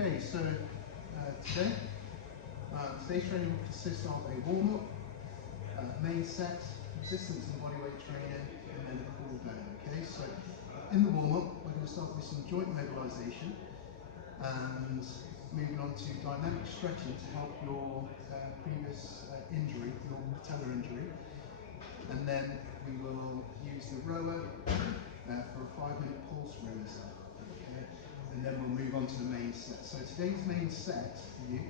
Okay, so today's training will consist of a warm-up, main set, resistance and bodyweight training, and then a cool down. Okay, so in the warm-up, we're going to start with some joint mobilization and moving on to dynamic stretching to help your previous injury, your patellar injury, and then we will use the rower for a 5-minute pulse raiser. Okay, and then we'll move on to the main set. So today's main set for you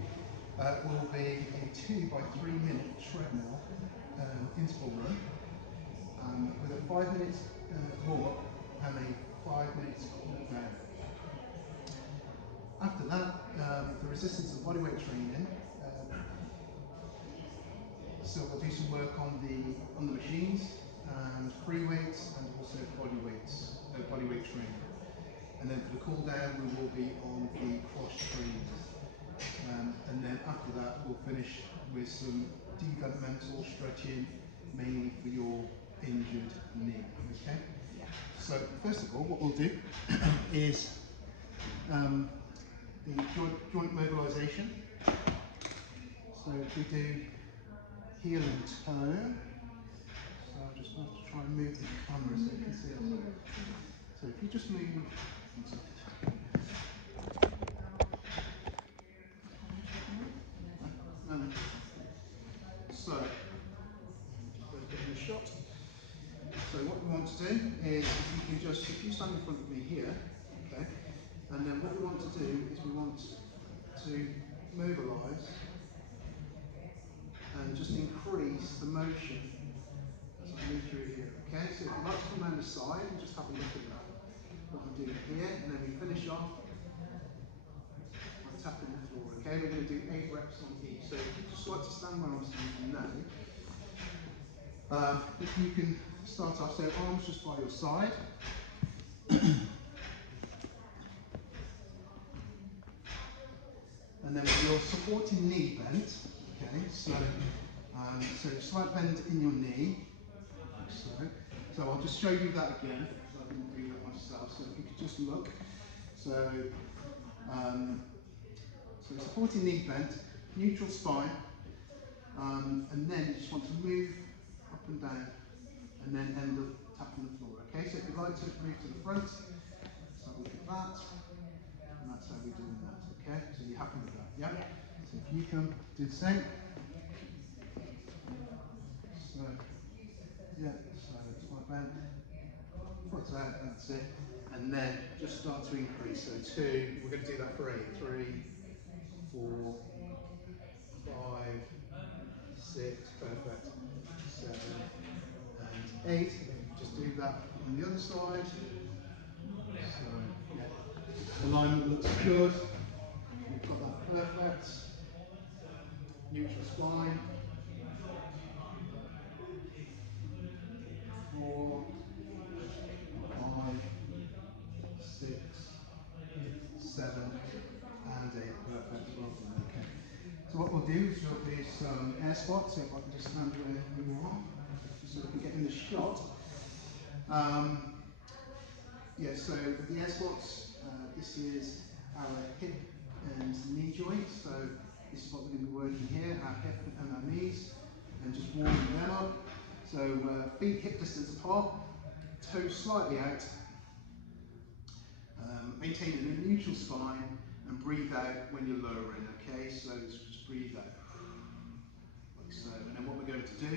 will be a 2 by 3 minute treadmill interval run with a 5 minutes warm-up and a 5 minutes cool down. After that, the resistance and bodyweight training. So we'll do some work on the machines and free weights and also bodyweight training. And then for the cool down, we will be on the cross training. And then after that, we'll finish with some developmental stretching, mainly for your injured knee. Okay. So first of all, what we'll do is the joint mobilisation. So if we do heel and toe, so I'll just have to try and move the camera so you can see it. So if you just move, so we're getting a shot. So what we want to do is, if you stand in front of me here, okay, and then what we want to do is we want to mobilise and just increase the motion as I move through here, okay? So if you'd like to come around the side and just have a look at that, what I'm doing here, and then we finish off by tapping the floor, okay? We're going to do 8 reps on each. So if you'd just like to stand where I'm standing now, if you can start off, so arms just by your side. And then with your supporting knee bent, okay, so slight bend in your knee, like so. So I'll just show you that again, because I didn't do that myself, so if you could just look. So, so supporting knee bent, neutral spine, and then you just want to move up and down, and then end up tapping the floor, okay? So if you'd like to move to the front, let's have a look at that, and that's how we're doing that, okay? So you're happy with that, yeah? So if you can do the same. So, yeah, so it's like that. Foot out, that's it. And then just start to increase. So 2, we're going to do that for 8. 3, 4, 5, 6, perfect. 7, and 8. Just do that on the other side. So, yeah. Alignment looks good. We've got that perfect. Neutral spine. 4, 5, 6, 7, and 8. Perfect. Well done. Okay. So what we'll do is we'll do some air squats. So if I can just stand where you are, just so we can get in the shot. Yeah. So with the air squats, this is our hip and knee joints. So this is what we're going to be working here: our hip and our knees, and just warming them up. So feet hip distance apart, toes slightly out. Maintaining a neutral spine and breathe out when you're lowering, okay? So just breathe out, like so. And then what we're going to do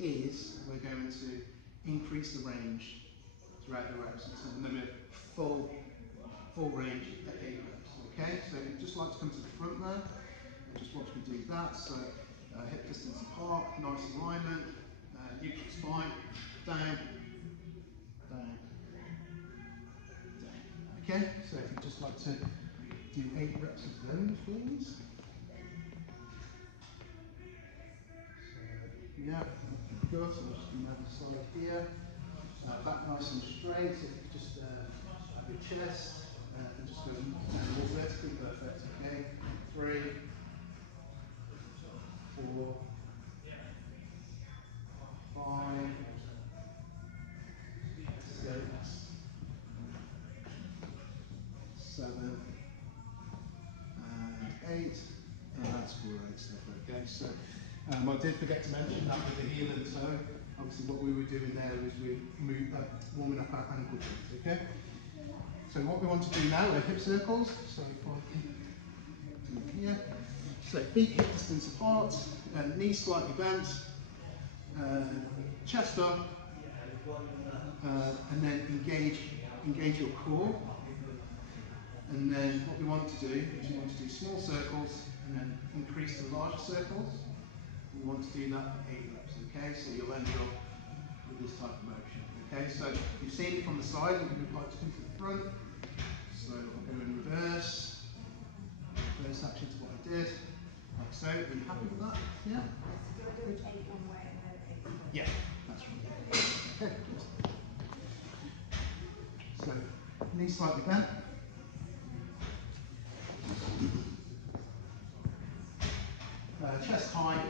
is we're going to increase the range throughout the reps. And then we have full range at 8 reps, okay? So if you'd just like to come to the front there and just watch me do that. So hip distance apart, nice alignment, neutral spine, down, down. Okay, so if you'd just like to do 8 reps of those, please. So, yeah, good. So just do another side here. Back nice and straight. So if you just have your chest and just go down more vertically, perfect. Okay, 3, 4, 5, 6, 7, I did forget to mention that with the heel and toe, obviously what we were doing there is we warming up our ankle joints, okay? So what we want to do now are hip circles. So if I can do here. So feet hip distance apart, knees slightly bent, chest up, and then engage your core. And then what we want to do is we want to do small circles and then increase to larger circles. We want to do that for 8 reps, okay? So you'll end up with this type of motion, okay? So you've seen it from the side, and we'd like to come to the front. So I'll go in reverse action to what I did, like so. Are you happy with that? Yeah? Good. Yeah, that's right. Okay, good. So, knees slightly bent. Chest high,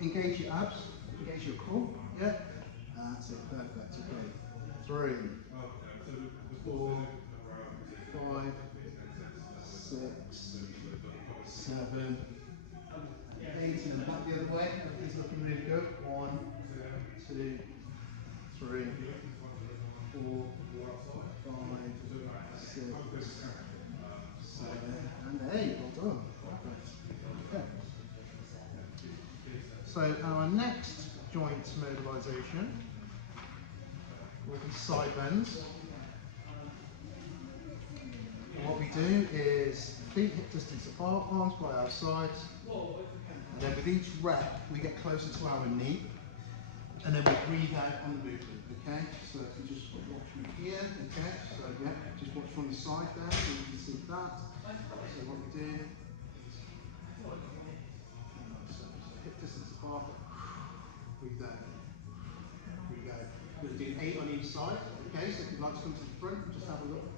engage your abs, engage your core, yeah? That's it, perfect, okay. 3, 4, 5, 6, 7, 8, and then back the other way. Everything's looking really good. 1, 2, 3, 4, 5, 6, 7, and 8. Well done. Perfect. Okay. So our next joint mobilisation will be side bends. And what we do is feet hip distance apart, arms by our sides, and then with each rep we get closer to our knee, and then we breathe out on the movement, okay? So if you just watch me here, okay? So yeah, just watch from the side there, so you can see that. So what we do, so hip distance apart, breathe out, breathe out. We're going to do 8 on each side, okay? So if you'd like to come to the front, just have a look.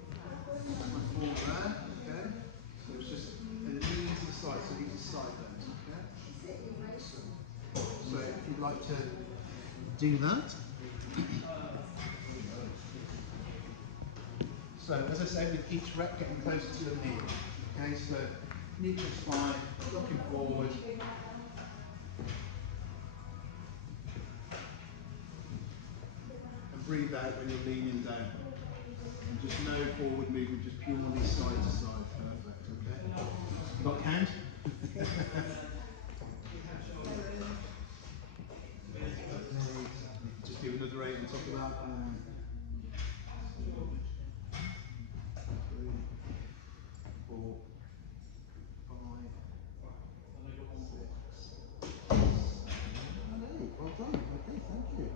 My form there, okay? So it's just a knee to the side, so these are side bends, okay? So if you'd like to do that. So as I said, with each rep getting closer to the knee. Okay, so neutral spine, looking forward. And breathe out when you're leaning down. And just no forward movement, just purely side to side. Perfect, okay? Got count? Just do another 8 on top of that. 3, 4, 5, 6, 7, and 8. Well done. Okay, thank you.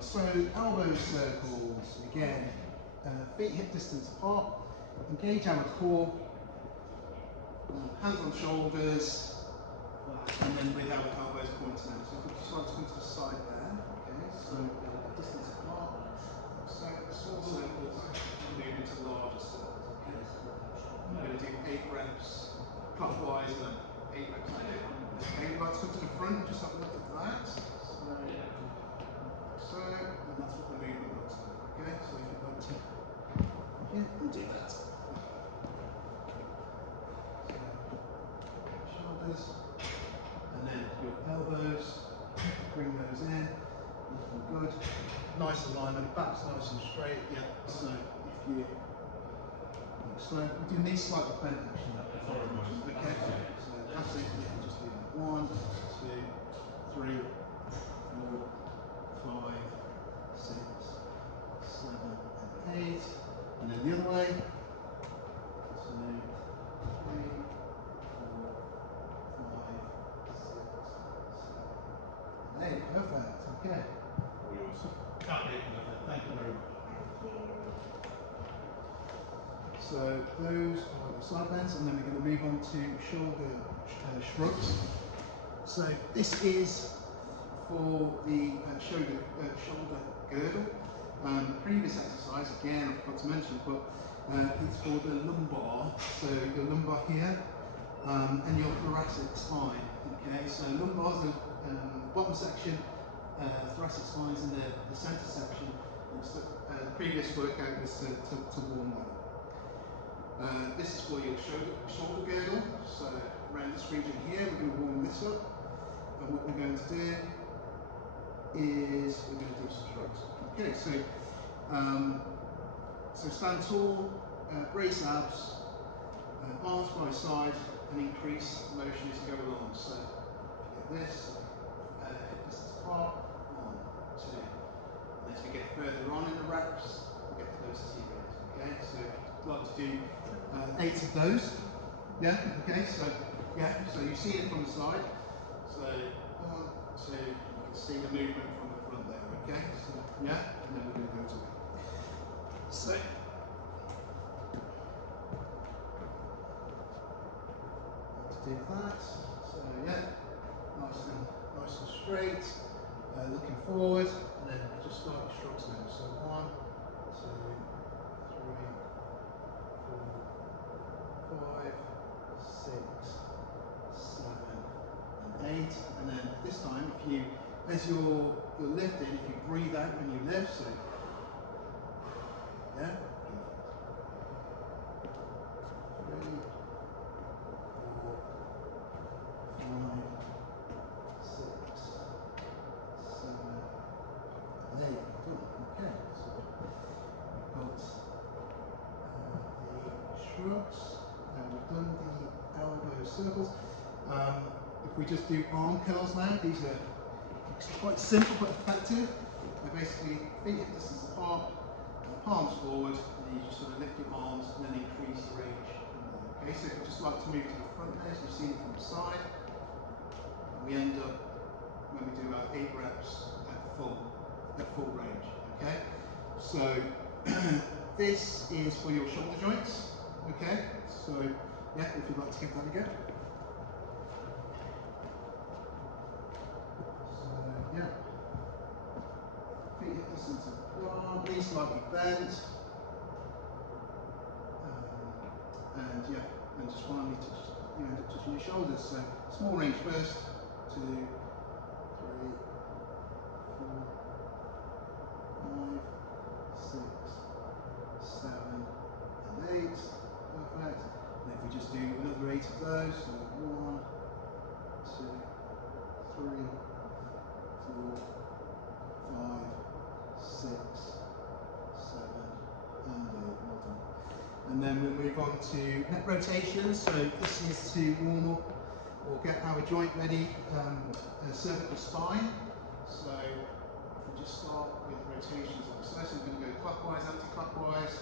So elbow circles again. Feet hip distance apart. Engage our core. Hands on shoulders. And then with our elbows pointing out. So if we just like to come to the side there. Okay. So distance apart. So small circles. Move into larger circles. Okay. I'm going to do 8 reps clockwise and 8 reps down. Okay. We'd like to come to the front. Just have a look at that. So, and that's what the movement looks like, okay? So if you'd like to, yeah, we'll do that. So, shoulders, and then your elbows, bring those in, looking good. Nice alignment, back's nice and straight, yeah. So, if you, so we're doing these slightly bent actually, okay? So that's it, yeah, just do that. 1, 2, 3, 4, 5, 6, 7, and 8, and then the other way. 2, 3, 4, 5, 6, 7, and 8. Perfect. Okay. Okay, perfect. Thank you very much. So those are the side bends, and then we're going to move on to shoulder shrugs. So this is for the shoulder girdle. Previous exercise, again, I forgot to mention, but it's for the lumbar. So your lumbar here and your thoracic spine. Okay, so lumbar's the bottom section, thoracic spine's in the centre section. The previous workout was to warm that up. This this is for your shoulder girdle. So around this region here, we're going to warm this up. And what we're going to do is we're going to do some shrugs. Okay, so stand tall, brace abs, arms by side, and increase motion as you go along. So get this, distance apart, 1, 2. And as we get further on in the reps, we get close to T-rate. Okay, so I'd like to do 8 of those. Yeah, okay, so you see it from the side. So 1, 2, you can see the movement from the front there, okay? So and then we're going to go to it. So let's do that. So nice and straight, looking forward, and then just start your shrugs now. So 1, 2, 3, 4, 5, 6, 7, and 8, and then this time, if you, as you're lifting, if you breathe out when you lift, so 3, 4, 5, 6, 7, and 8. Okay, so we've got the shrugs, and we've done the elbow circles. If we just do arm curls now, these are quite simple but effective. They're basically feet hip distance apart, palms forward, and then you just sort of lift your arms and then increase the range. Okay, so if you just like to move to the front there, so you've seen it from the side, and we end up when we do our 8 reps at full range. Okay, so this is for your shoulder joints. Okay, so if you'd like to give that a go. Feet hip distance apart, knees slightly bent, and just finally touching your shoulders. So small range first, 2, 3, 4, 5, 6, 7, and 8. Perfect. And if we just do another 8 of those, so 1, 2, 3, 4, 5, 6, 7, and 8. Well done. And then we'll move on to neck rotations. So this is to warm up or get our joint ready, cervical spine. So if we just start with rotations of the side, so we're going to go clockwise, anti-clockwise,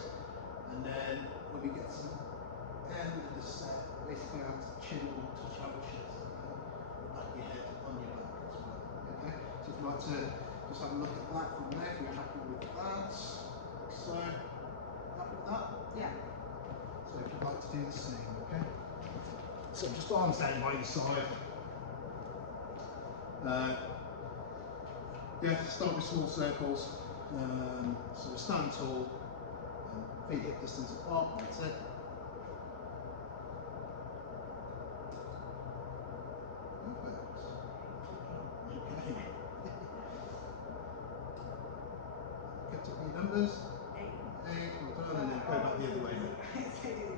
and then when we get to the end of the set, basically our chin will touch our chest, the back of your head on your back as well. Okay, so if you'd like to just have a look at that from there, if you're happy with that. So, happy with that? Yeah. So if you'd like to do the same, okay? So just arms down by your side. Start with small circles. So stand tall, feet hip distance apart, that's it. Perfect. Okay. Kept up your numbers. 8, well done, and then go back the other way now.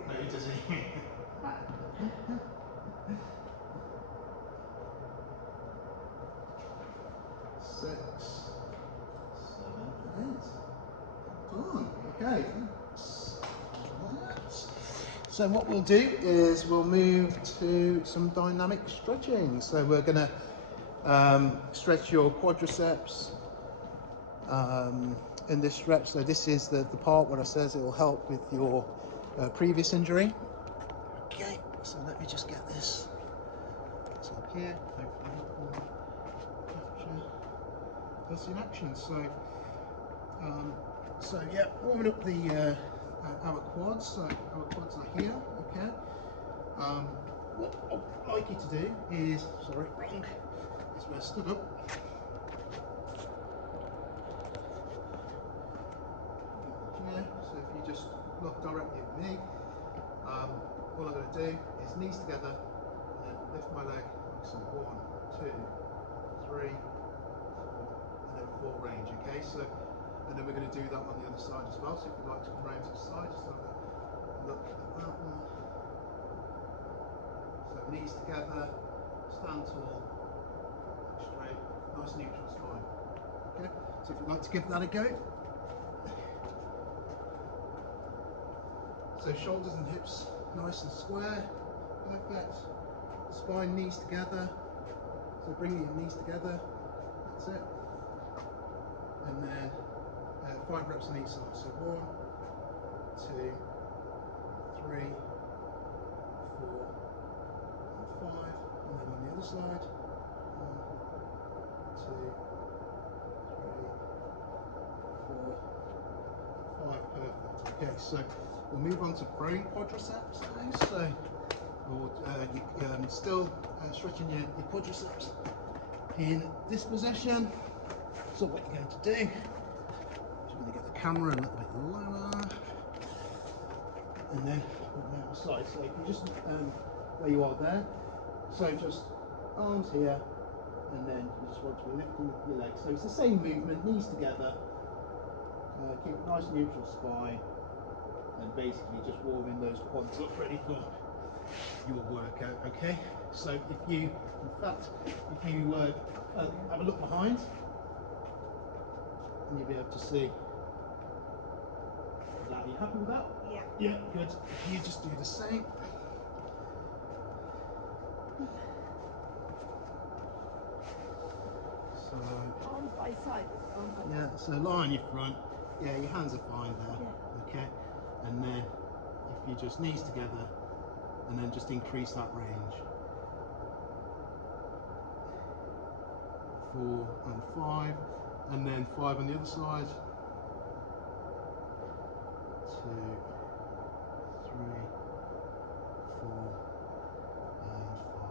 No, it doesn't. 6, 7, 8. Done. Okay. So what we'll do is we'll move to some dynamic stretching. So we're going to stretch your quadriceps in this stretch. So this is the part where it says it will help with your previous injury. Okay, so let me just get this up here. That's in action. So warming up the our quads. So our quads are here. Okay. What I'd like you to do is, is we're stood up. Yeah. So if you just look directly at me, all I'm going to do is knees together and then lift my leg. So 1, 2, 3, 4, and then 4 range. Okay. So. And then we're going to do that on the other side as well. So if you'd like to come round to the side, just have a look at that one. knees together, stand tall, straight, nice neutral spine. Okay, so if you'd like to give that a go. So shoulders and hips nice and square, perfect. Spine, knees together. So bring your knees together, that's it. And then 5 reps on each side. So 1, 2, 3, 4, and 5. And then on the other side, 1, 2, 3, 4, 5. Perfect. Okay, so we'll move on to prone quadriceps now. So still stretching your quadriceps in this position. So what you're going to do, just going to get the camera a little bit lower, and then put it out the side. So if you just where you are there, so just arms here, and then you just want to be lifting your legs. So it's the same movement, knees together, keep a nice neutral spine, and basically just warming those quads up ready for your workout. Okay, so if you have a look behind, and you'll be able to see that. Are you happy with that? Yeah. Yeah, good. If you just do the same. So Arms by side. yeah, so lie on your front. Yeah, your hands are fine there. Yeah. Okay, and then if you just knees together, and then just increase that range. 4 and 5, and then 5 on the other side. 2, 3, 4, and 5.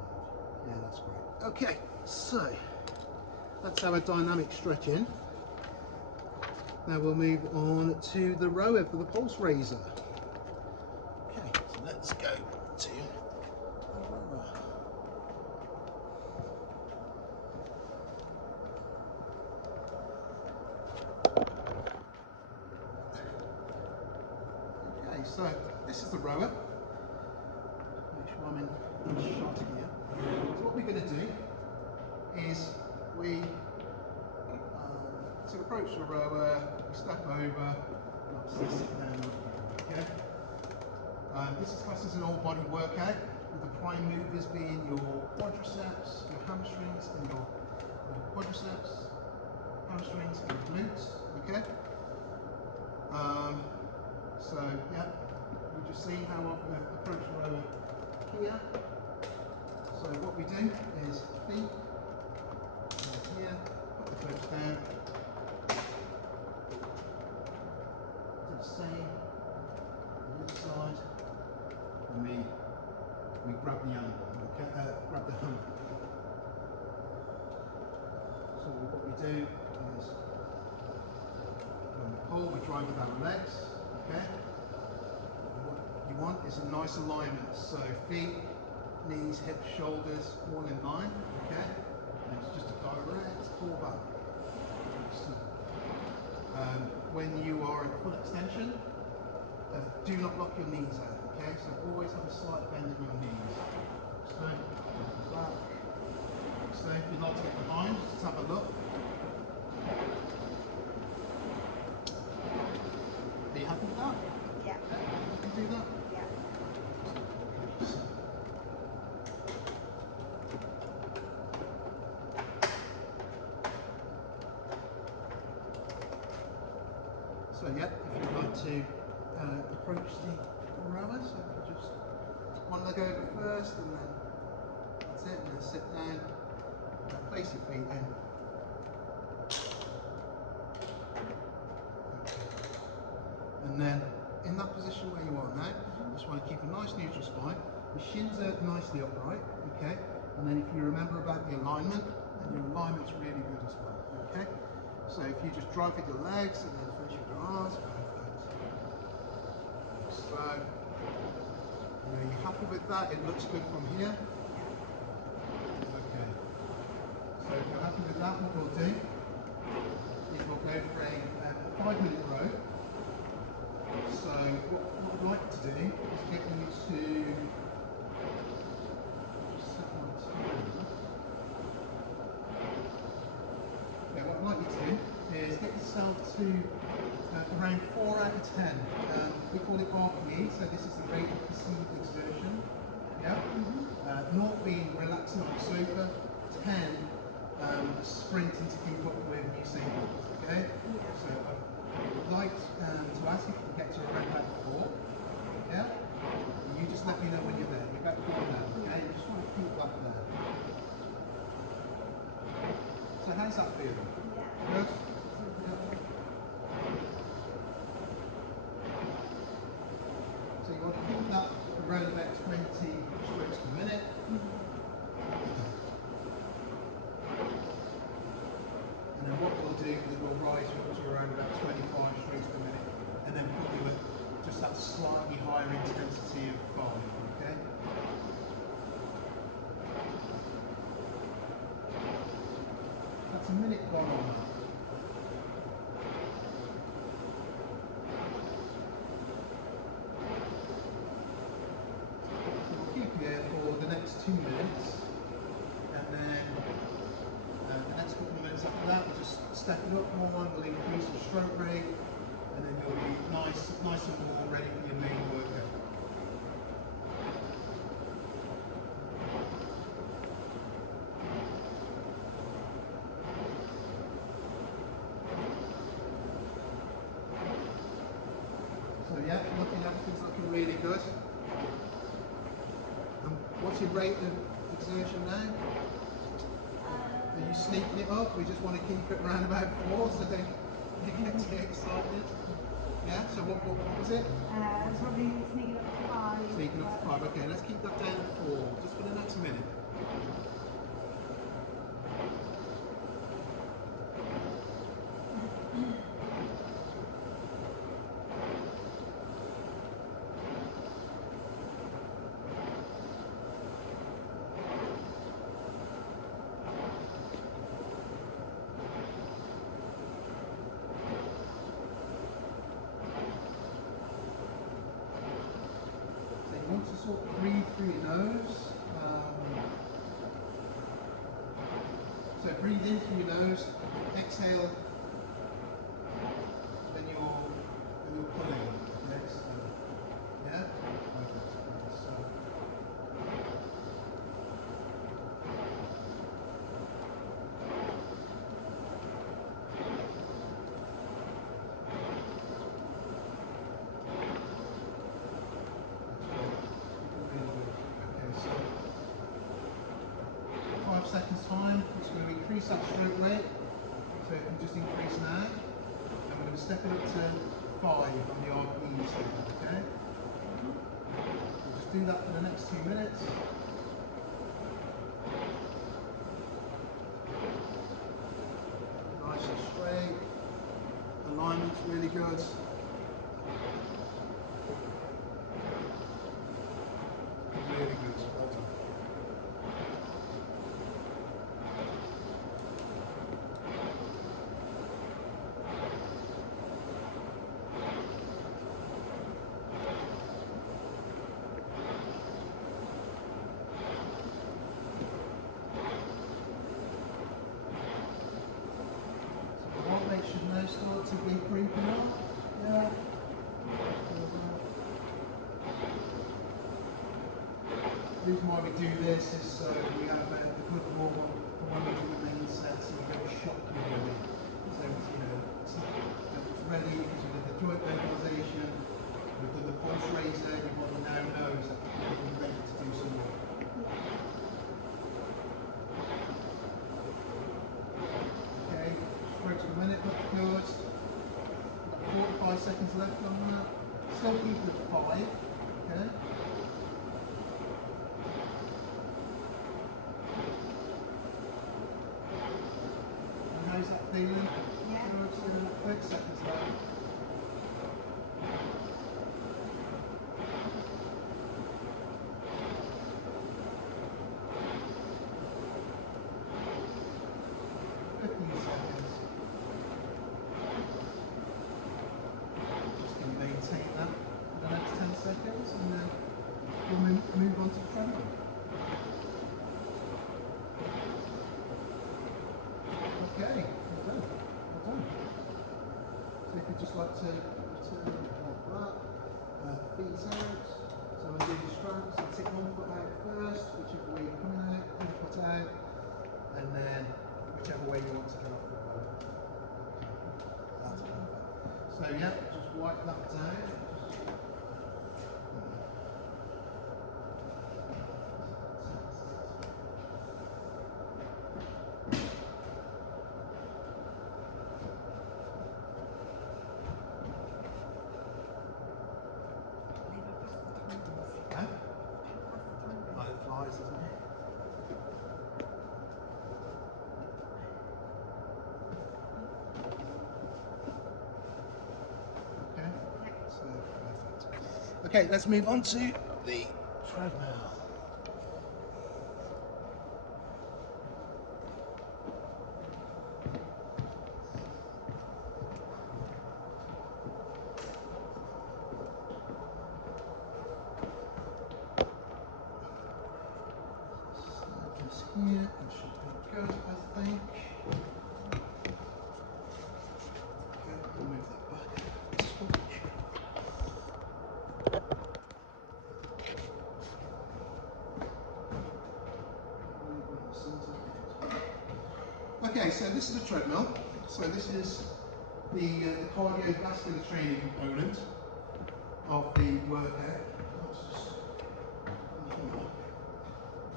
Yeah, that's great. Okay, so that's our dynamic stretching. Now we'll move on to the rower for the pulse raiser. Okay, so let's go to the rower. Okay, so this is the rower. Make sure I'm in shot here. So what we're going to do is to approach the rower, we step over, and obviously sit down over here. Okay. This is classed as an all-body workout, with the prime movers being your quadriceps, your hamstrings, and your quadriceps, hamstrings, and glutes. Okay. So yeah, we've just seen how I approach the rower here. So what we do is feet here, put the toes down. Do the same on the other side, and we grab the ankle, okay? Grab the hand. So what we do is when we pull, we drive with our legs, okay? And what you want is a nice alignment. So feet, knees, hips, shoulders, all in line, okay? And it's just a direct pull back. So, when you are at full extension, do not lock your knees out, okay? So always have a slight bend in your knees. So, back. So if you'd like to get behind, just have a look. Are you happy with that? Yeah. You can do that? Yeah. So yeah, if you'd like to approach the rower, so if you just one leg over first, and then that's it, and then sit down, place your feet in. And then in that position where you are now, you just want to keep a nice neutral spine. The shins are nicely upright, okay? And then if you remember about the alignment, then your alignment's really good as well, okay? So if you just drive with your legs and then finish with your arms, perfect. So, you're happy with that? It looks good from here? Okay. So if you're happy with that, what we'll do is we'll go for a 5-minute row. So what we'd like to do is get you to up to around 4 out of 10. We call it RPE, so this is the rate of perceived exertion. Yeah? 0 being relaxing on the sofa, 10 sprinting to keep up with Usain Bolt. Okay? So I would like to ask if you can get to around about 4. Yeah? And you just let me know when you're there. You're about 4 now. Okay? You just want to keep that there. So how's that feeling? Good? So you want to keep that around about 20 strokes per minute. And then what we'll do is we'll rise up to around about 25 strokes per minute and then put you at just that slightly higher intensity of 5, okay? That's a minute gone on that. So we'll keep you here for the next 2 minutes, and then the next couple of minutes after that, we'll just step it up more, we'll increase your stroke rate, and then you'll be nice and warm, ready for your main workout. So yeah, everything's looking really good. What's your rate of exertion now? Are you sneaking it up? We just want to keep it around about 4 so don't you get too excited. Yeah, so what was it? Probably sneaking up to 5. Sneaking up to 5, okay, let's keep that down at 4, just for the next minute. You want to sort of breathe through your nose. So breathe in through your nose, exhale, then you'll pull in. Okay, so, yeah? Perfect. So, so 5 seconds time, it's going to increase that stroke rate, so it can just increase now, and we're going to step it up to 5 on the RPE scale, okay? We'll just do that for the next 2 minutes. Nice and straight, alignment's really good. Really good, well done. So the heart rate should now start to be creeping up. Yeah. The reason why we do this is so we have a good warm up for when we do the main set, so we don't shock you really. So it's, it's ready because we did the joint mobilization, we've done the pulse raiser, your body now knows that you're ready to do some work. Okay, strokes per minute, looks good. We've got 45 seconds left on that. Still keep it at 5, okay? How's that feeling? Yeah. Good, still 30 seconds left. Just going to maintain that for the next 10 seconds and then we'll move on to the treadmill. Okay, well done. Well done. if you just like to turn like that, feet out. So when you do the straps, you take one foot out first, whichever way you're coming out, one foot out, and then whichever way you want to go forward. That's perfect. So yeah, just wipe that down. Like it flies, doesn't it? Okay, so perfect. Okay, let's move on to the treadmill. Just here, that should be good, I think. Okay, we'll move that back. Okay, so this is the treadmill. So this is the cardiovascular training component of the workout.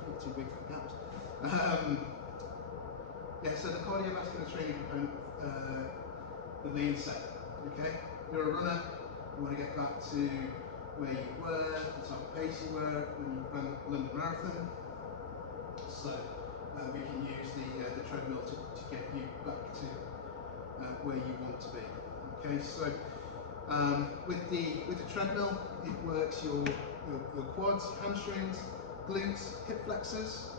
Not too big for the cameras. Yeah, so the cardiovascular training component, the main set. Okay, you're a runner. You want to get back to where you were, the type of pace you were when you ran the London Marathon. So we can use the treadmill to get you back to where you want to be. Okay, so with the treadmill, it works your quads, hamstrings, glutes, hip flexors,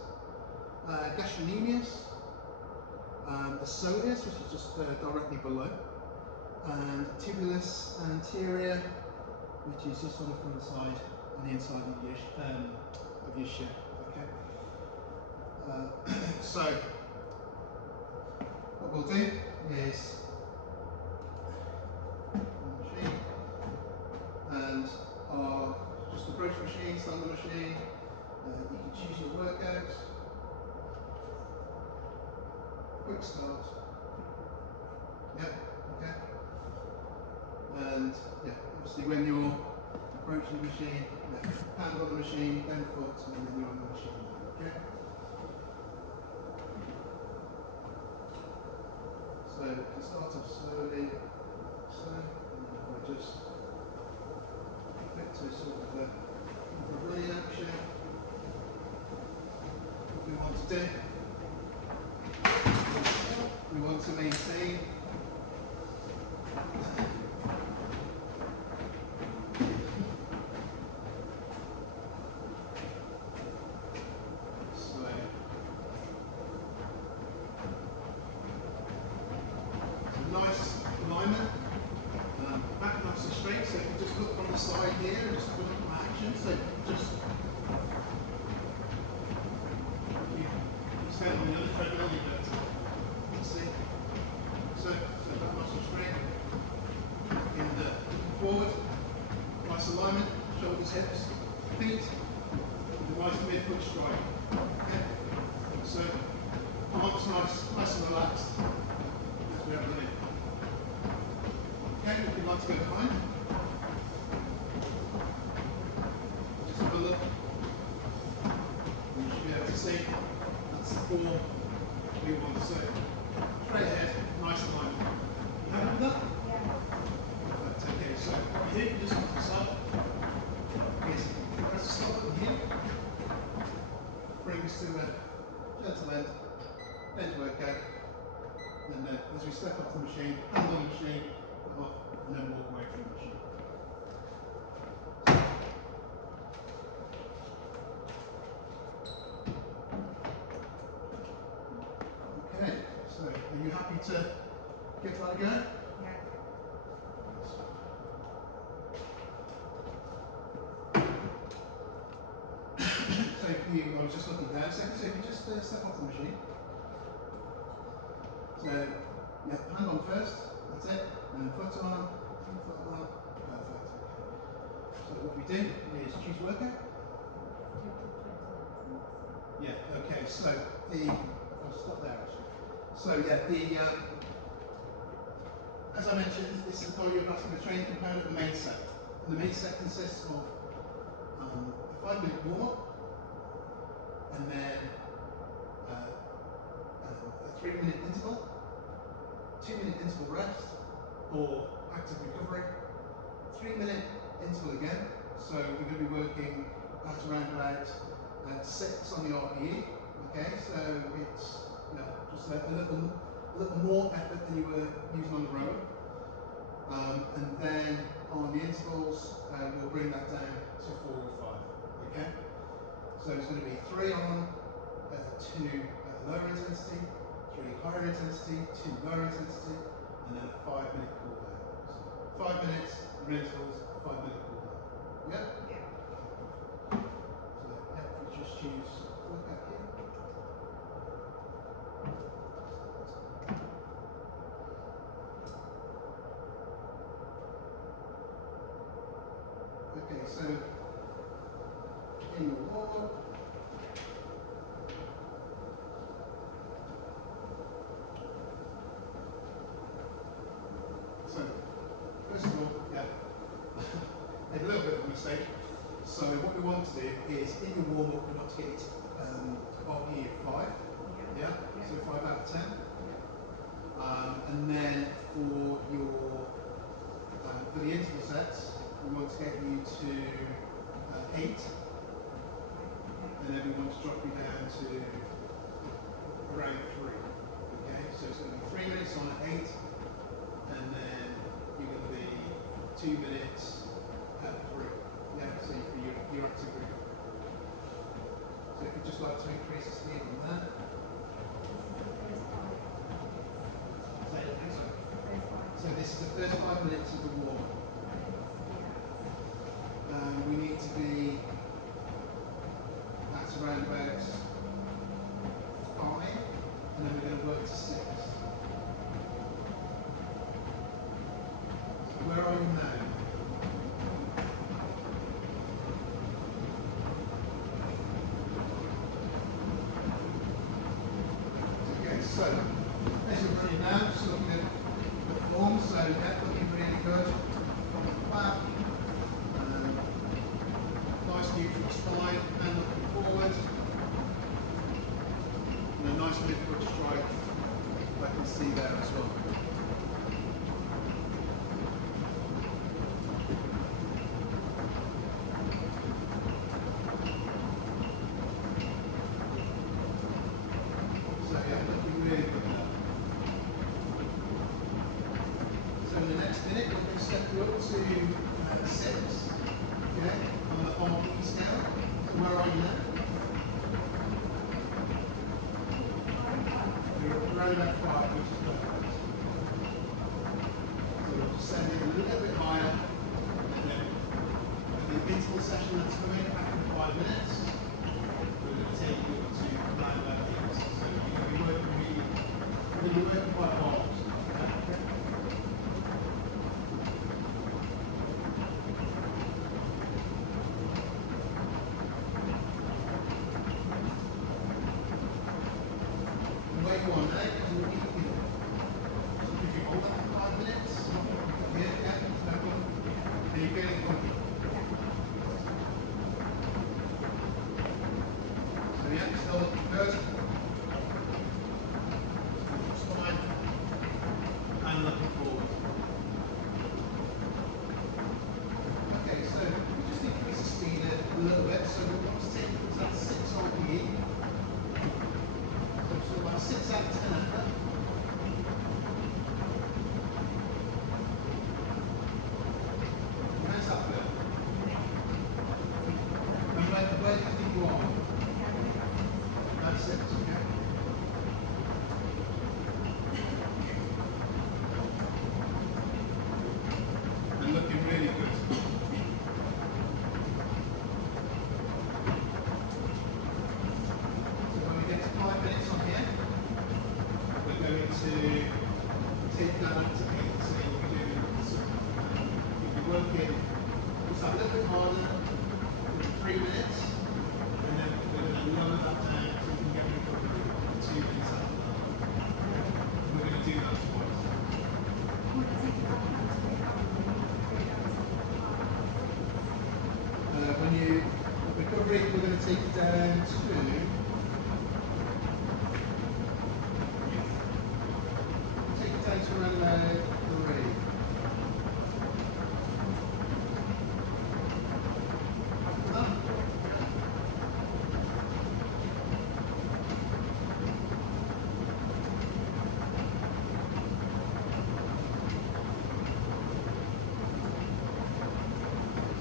gastrocnemius, the soleus, which is just directly below, and tibialis anterior, which is just on the front side and the inside of your shin. Okay. So what we'll do is machine and our just approach machine, stand on the machine. You can choose your workouts. Quick start. Yep. Okay. And yeah, obviously when you're approaching the machine, hand on the machine, then foot, and then you're on the machine. Okay. So you can start off slowly, so, and then if I just get to sort of a running action, what we want to do, we want to maintain nice alignment, back nice and straight. So if you just look from the side here and just have a look at my action, so just you stand on the other treadmill, you get to see. So back nice and straight, in the forward, nice alignment, shoulders, hips, feet, with a nice mid-foot strike. Okay, so arms nice and relaxed as we have the mid. Okay, if you'd like to go behind, just have a look. You should be able to see that's the form we want. So straight ahead, nice alignment. You happy with that? Yeah. Perfect. Okay, so what we do, you just want to start is press the stop button here, bring us to a gentle end workout, and then as we step off the machine, hand on the machine, put off, and then walk away from the machine. Okay, so are you happy to give that a go? Yeah. So if you, I was just looking down a second, so if you just step off the machine. So, yeah, hand on first, that's it. and foot on, perfect. So what we do is choose workout. Yeah, okay, so I'll stop there actually. So yeah, as I mentioned, this is the cardiovascular training component of the main set. And the main set consists of a 5-minute warm-up, and then a 3-minute interval, 2-minute interval rest, or active recovery, 3-minute interval again. So we're going to be working at around about 6 on the RPE. Okay, so it's just a little more effort than you were using on the rower. And then on the intervals, we'll bring that down to 4 or 5. Okay, so it's going to be 3 on, 2 lower intensity, 3 higher intensity, 2 lower intensity, and then a 5-minute cool down. So 5 minutes, intervals, 5-minute cool down. Yeah? Yeah. So we just choose workout here. Okay, so in your warm-up, so first of all, made a little bit of a mistake. So what we want to do is in your warm-up we want to get RPE of 5, so 5 out of 10. And then for the interval sets, we want to get you to 8, and then we want to drop you down to around 3. Okay, so it's going to be 3 minutes on at 8, and then you're going to be 2 minutes at 3. Yeah, so for your active recovery. So if you'd just like to increase the speed on that. So this is the first 5 minutes of the warm-up. We need to be at around about 5, and then we're going to work to 6. So where are you now? Okay, so as you're running now, just looking at the form, so looking really good from the back. Nice neutral spine and looking forward. And a nice midfoot strike I can see there as well. So yeah, looking really good there. So in the next minute we're going to step you up to 6. Okay, on the RPE scale. So where are you now? You're around about 5, which is perfect. So we'll just send it a little bit higher, and then the interval session that's coming after 5 minutes, we're going to take you up to around about 8. So you're going to be working quite hard. Okay? Where you are now, because we're keeping it. So if you hold that for 5 minutes, yeah, no problem. And you're feeling funky. So yeah, still looking good. Spine and looking forward. Okay, so we just increase the speed a little bit. So we want to take it to that 6 RPE. So about 6 out of 10 effort. How's that feel? And where do you think you are? About 6, okay? And looking really good. So when we get to 5 minutes on here, we're going to take that up to 8. So you'll be doing rig, we're going to take it down to 3. After that,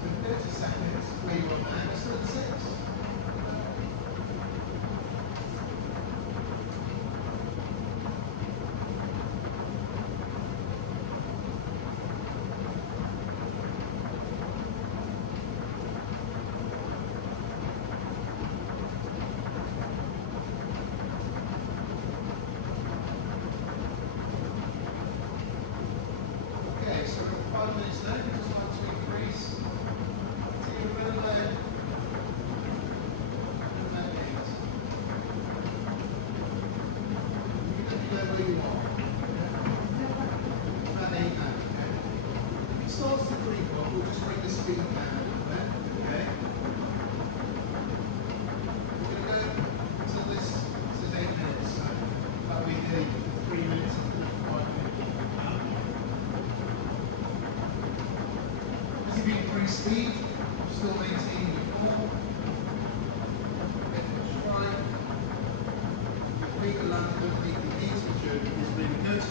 so 30 seconds, where you are now, still at 6. Okay, so we're at 5 minutes now. We just want to increase. Take a middle leg. And leg 8. You can be there where you are. About 8 now. Okay? If it starts to creep up, we'll just bring the speed down a little bit. Okay? We're going to go until this is 8 minutes. So that'll be the 3 minutes and 5 minutes. As you increase speed, still maintaining your form. Get to try. Make the land underneath the knees, which is really good.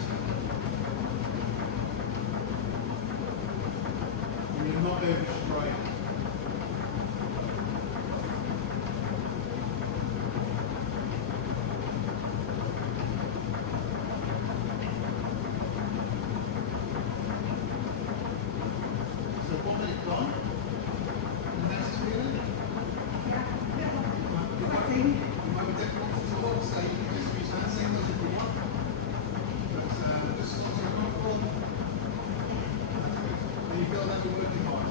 And you're not overstriding. So 1 minute gone. And next feeling. You might be difficult to talk, so you can just use hand signals if you want. But just as long as you're comfortable, that's good. And you feel like you're working hard.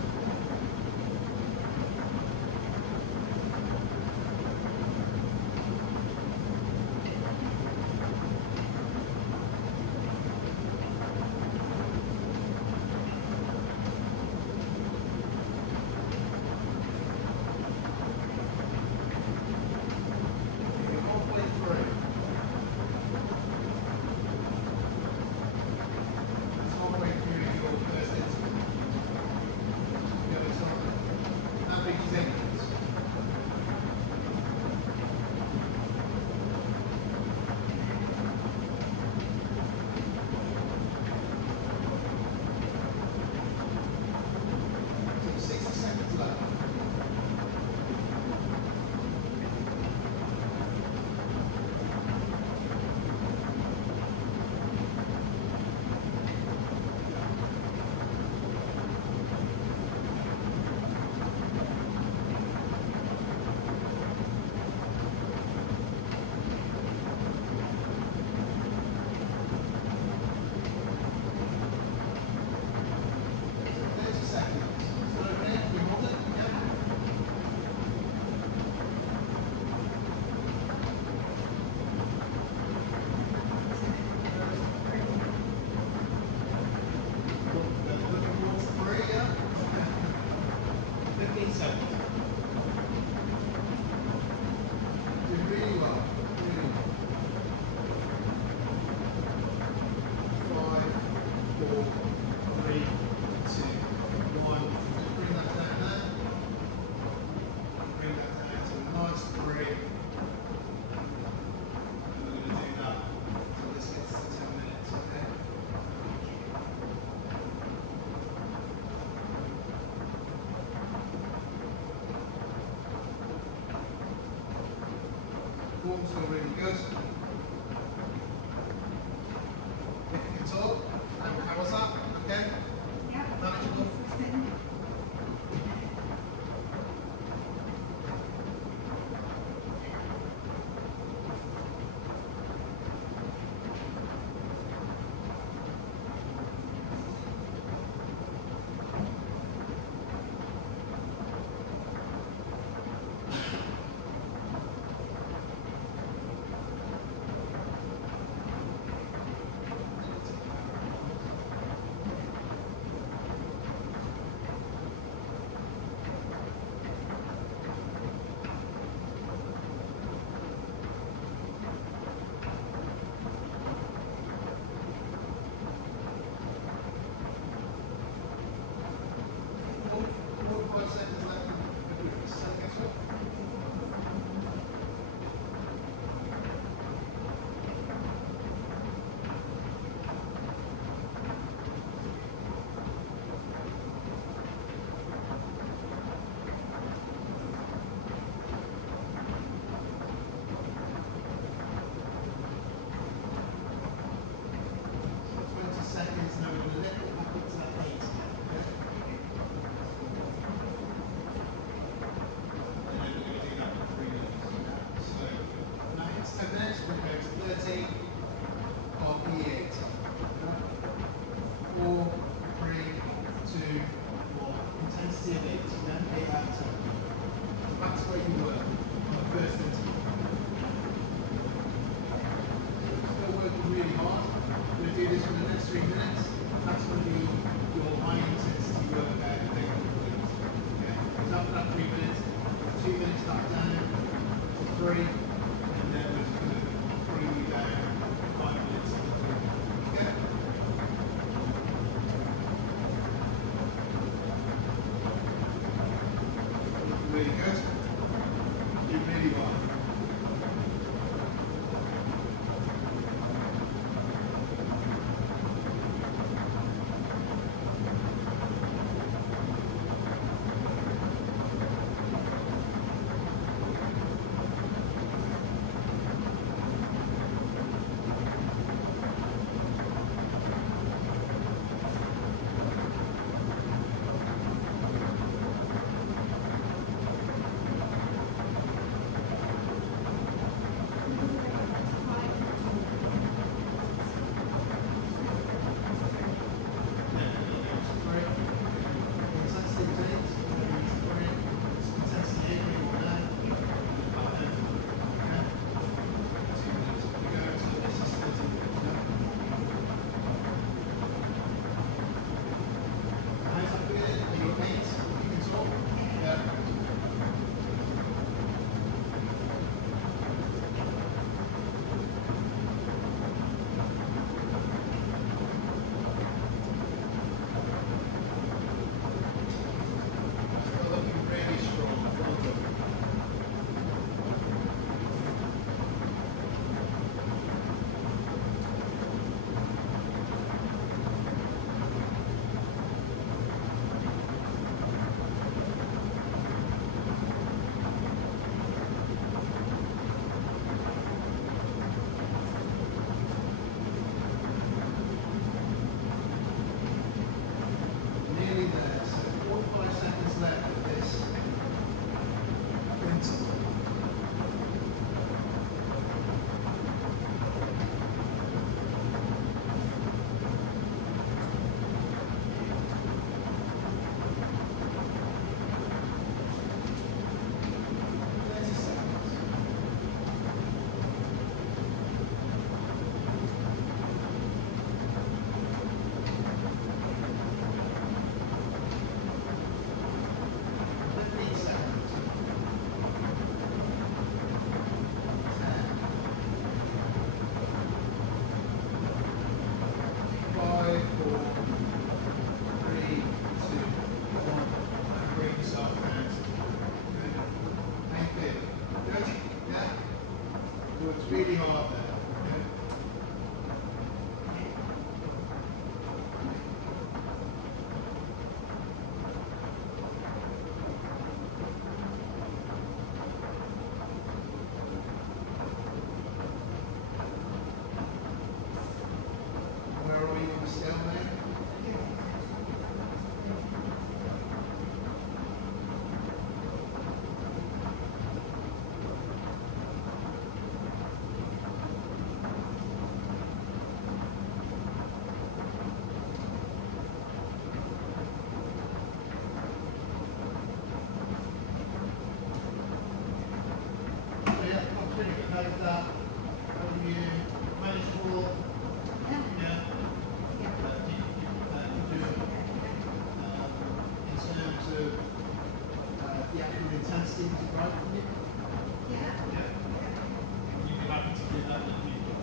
You're halfway through. It's halfway through your first interval. The other time. Average is 8 minutes. So 60 seconds left. So 30 seconds. So over here, you hold it, yeah? Looking towards 3, yeah? 15 seconds. Doing really well. Really well. 5, 4, 3, 2, 1. Just bring that down there. Bring that down to a nice 3. And we're going to do that until this gets to 10 minutes, okay? Form's still really good. If you can talk, how was that? Okay? Manageable? 2 minutes that down, 3, and then we're just going to bring you down 5 minutes in between. Okay? Looking really good. Doing really well. Really hard there. Okay? Where are you on the scale now? Yeah, that's really good. How did that? How do you manageable? Yeah. You do it in terms of the actual intensity. Was it right for you? Yeah. And you'd be happy to do that in the future.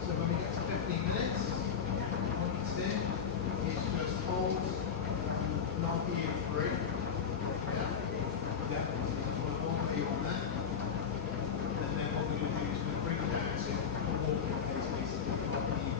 So when we get to 15 minutes, what you do is just hold mark here 3. Yeah? Yeah. So you just want to hold where you are now. And then what we're going to do is we're going to bring you down to a walking pace basically, rather than you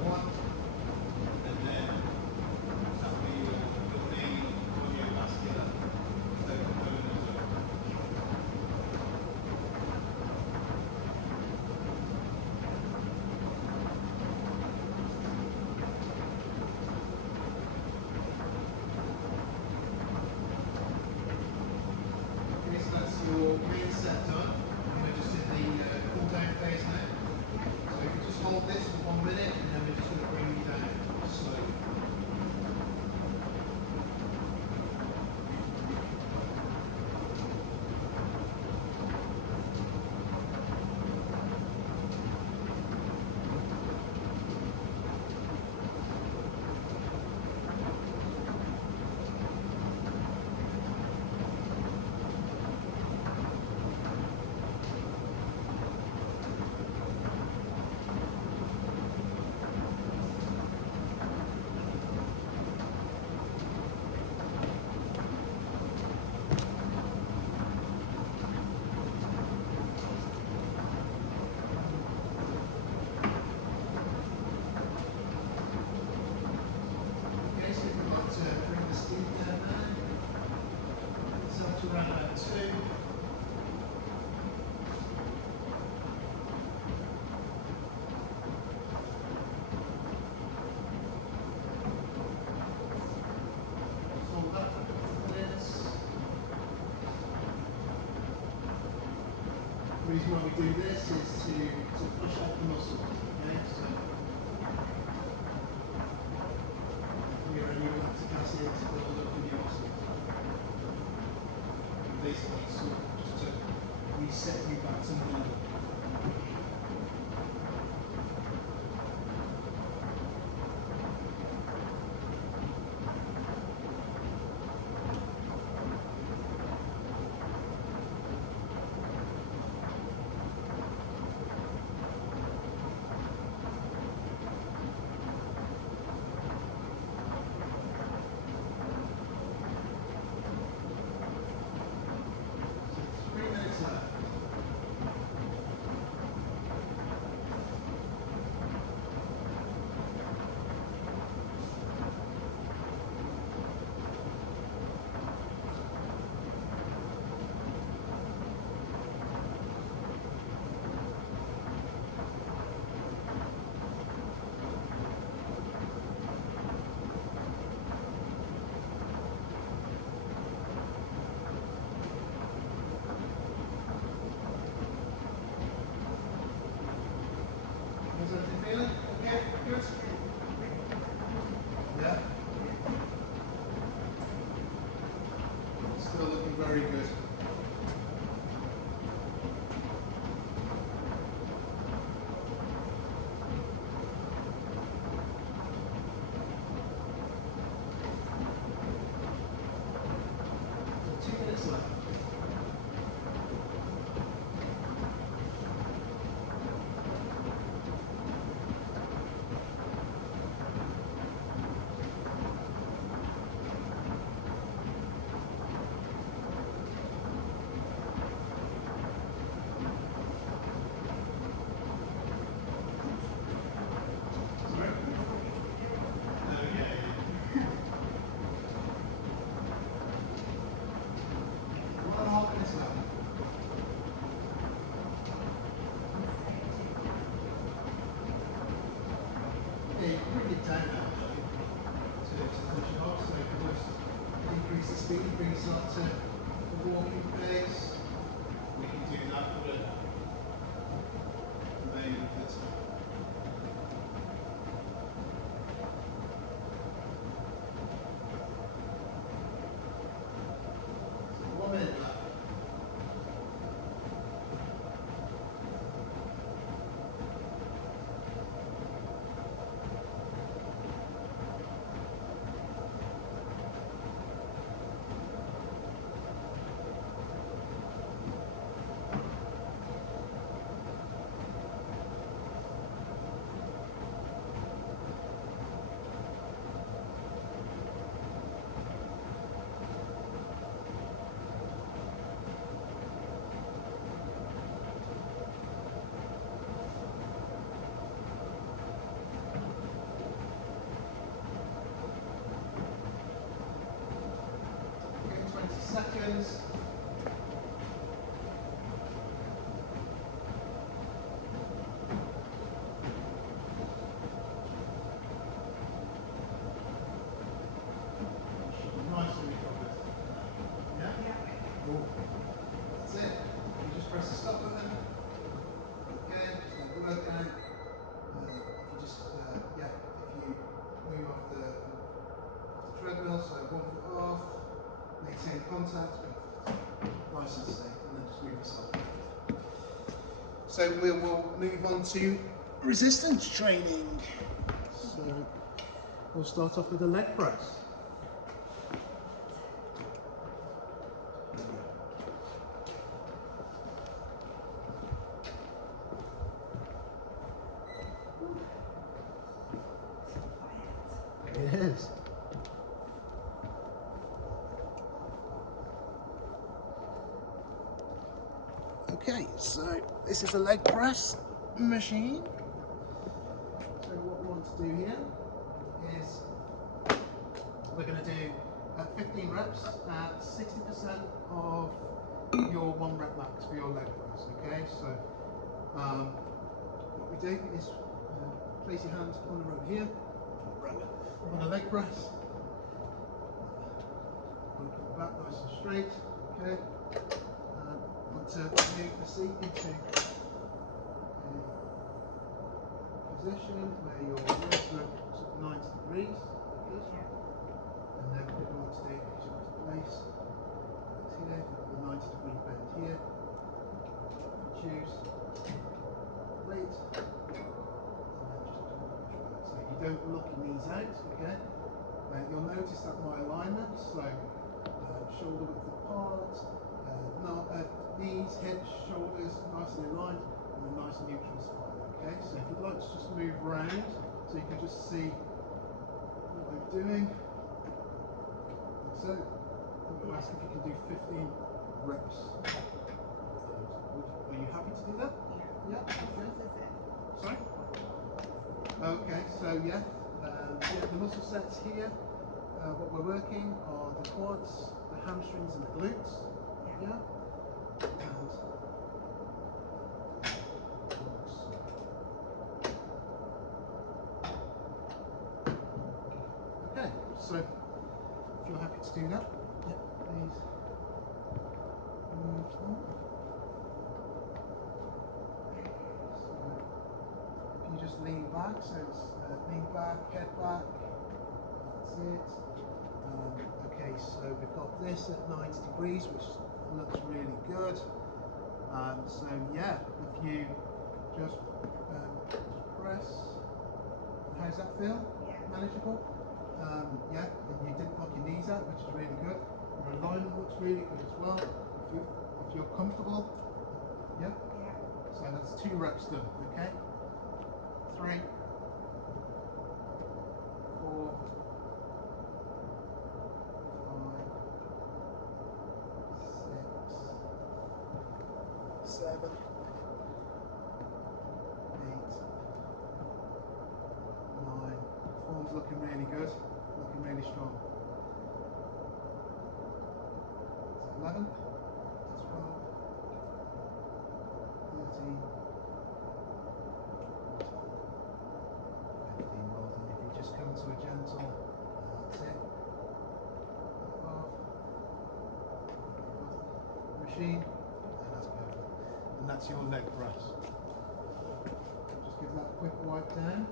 The reason why we do this is to push out the muscles, okay? So you're ready with lactic acid to build up in the muscles. And basically sort of just to reset you back to normal. How's everything feeling? Okay, good. Yeah? Still looking very good. So 2 minutes left. Yeah, you can bring it down actually to finish it off, so you can just increase the speed, bring yourself to a walking pace. We can do that for the remainder of the time. So 1 minute left. Okay, 20 seconds. Nice and recovered. Yeah? Cool. That's it. You just press the stop button. Okay, just let the workout. If you just, if you move off the treadmill, so 1 foot off, maintain contact, nice and safe, and then just move yourself back. So we will move on to resistance training. So we'll start off with a leg press. It is. Okay, so this is a leg press machine. So what we want to do here is we're going to do 15 reps at 60% of your 1 rep max for your leg press. Okay, so what we do is place your hands on the row here, on a leg press, work your back nice and straight. Okay, to move the seat into a position where your legs are sort of 90 degrees, like this. And then what you want to do is you want to place legs here, you've got the 90-degree bend here. Choose weight, and then just push back. So you don't lock your knees out, okay? You'll notice that my alignment, so shoulder width apart, knees, hips, shoulders nicely aligned, and a nice neutral spine, okay? So if you'd like to just move around so you can just see what I'm doing. Like so, I'm going to ask if you can do 15 reps. Are you happy to do that? Yeah. Okay. Sorry? Okay, so yeah, the muscle sets here, what we're working are the quads, the hamstrings and the glutes. Yeah. Okay, so if you're happy to do that, please move on. You just lean back, so it's lean back, head back, that's it. Okay, so we've got this at 90 degrees, which looks really good. So yeah, if you just press, how's that feel? Yeah. Manageable? Yeah, and you didn't knock your knees out, which is really good. Your alignment looks really good as well. If you're comfortable, yeah? Yeah. So that's 2 reps done, okay? 3, 4, 5, 6, 7, 8, 9. Form's looking really good, looking really strong. 11, 12, 13, 15. Well done. If you just come to a gentle, that's it. Off. Machine, and that's perfect. And that's your leg press. Just give that a quick wipe down.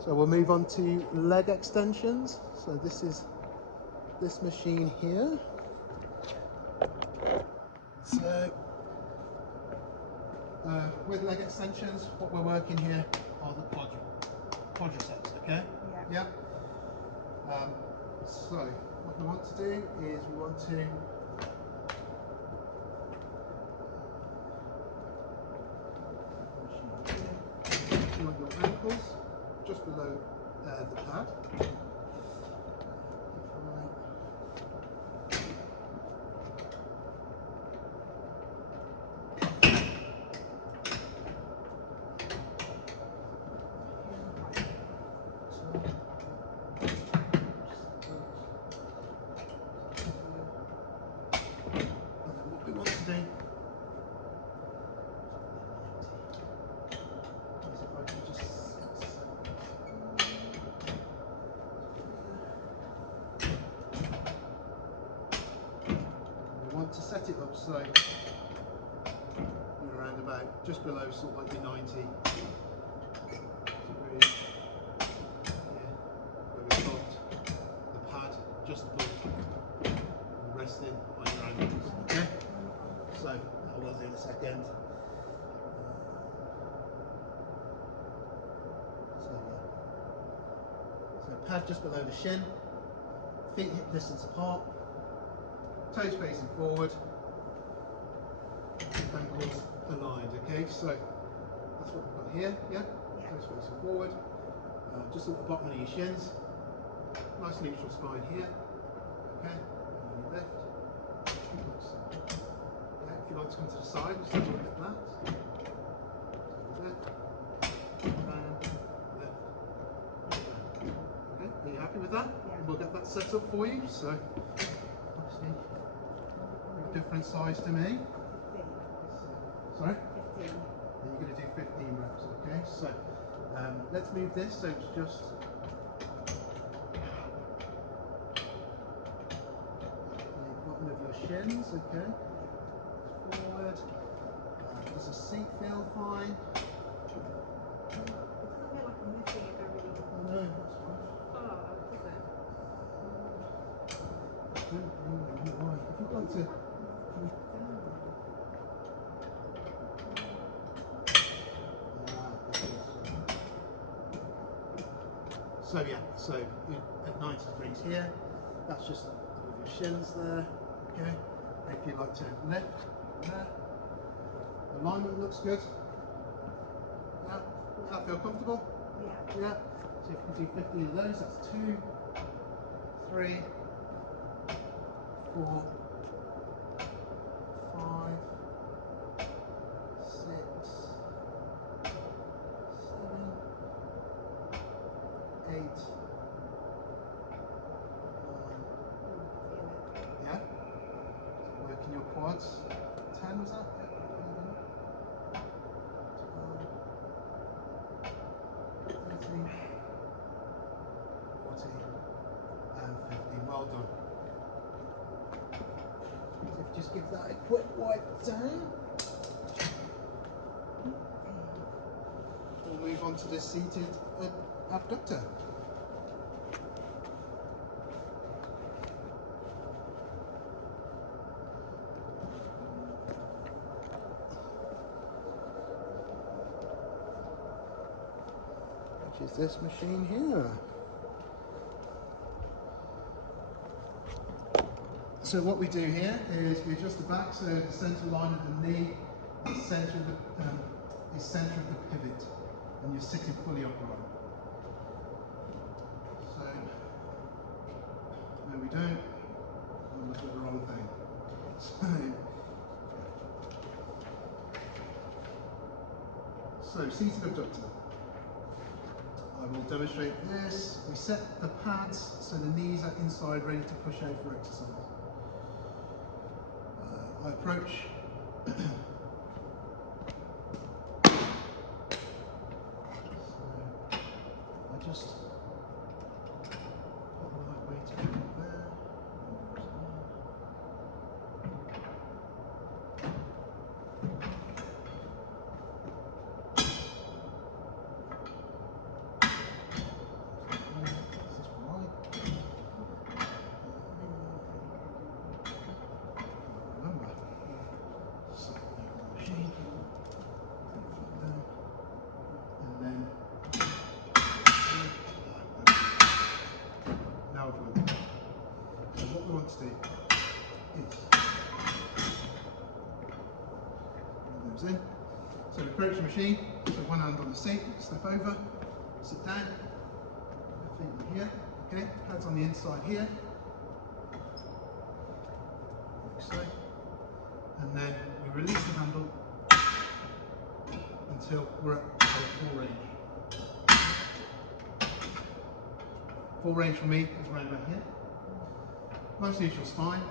So we'll move on to leg extensions. So this is this machine here. So with leg extensions, what we're working here are the quadriceps, okay? Yeah. So what we want to do is we want to you want your ankles just below the pad. To set it up so you're around about just below sort of like your 90 degrees here, where we've got the pad just above and resting on your ankles, okay? So I will do in a second. So pad just below the shin, feet hip distance apart, toes facing forward, ankles aligned, okay? So that's what we've got here, yeah? Toes facing forward, just at the bottom of your shins, nice neutral spine here, okay? And then you lift, like so. Yeah, if you like to come to the side, just have a look at that. So lift, round, lift, round. Okay, are you happy with that? Yeah. We'll get that set up for you, so obviously different size to me. 15. Sorry? So let's move this so it's just the bottom of your shins, okay? Forward. Does the seat feel fine? It doesn't feel like I'm lifting it very Oh no, that's fine. far, does it? Don't really know why. If you'd like to. So yeah, so at 90 degrees here, that's just above your shins there, okay? And if you'd like to lift there, alignment looks good. Yeah, does that feel comfortable? Yeah. Yeah. So if you can do 15 of those, that's 2, 3, 4, 5, 6, 7, 8, 9, yeah. Working your quads. 10 was that? Yeah. 12, 13, 14, and 15. Well done. So if you just give that a quick wipe down. We'll move on to the seated abductor. Which is this machine here. So what we do here is we adjust the back so the centre line of the knee is centre of the pivot, and you're sitting fully upright. So no, we don't. I'm looking at the wrong thing. So seated abductor. I will demonstrate this. We set the pads so the knees are inside, ready to push out for exercise. I approach. So I just put the light weight there. So what we want to do is bring those in. So we approach the machine, so one hand on the seat, step over, sit down, feet in here, okay, pads on the inside here, like so, and then we release the handle until we're at full range. Full range for me is around about here. Nice neutral spine.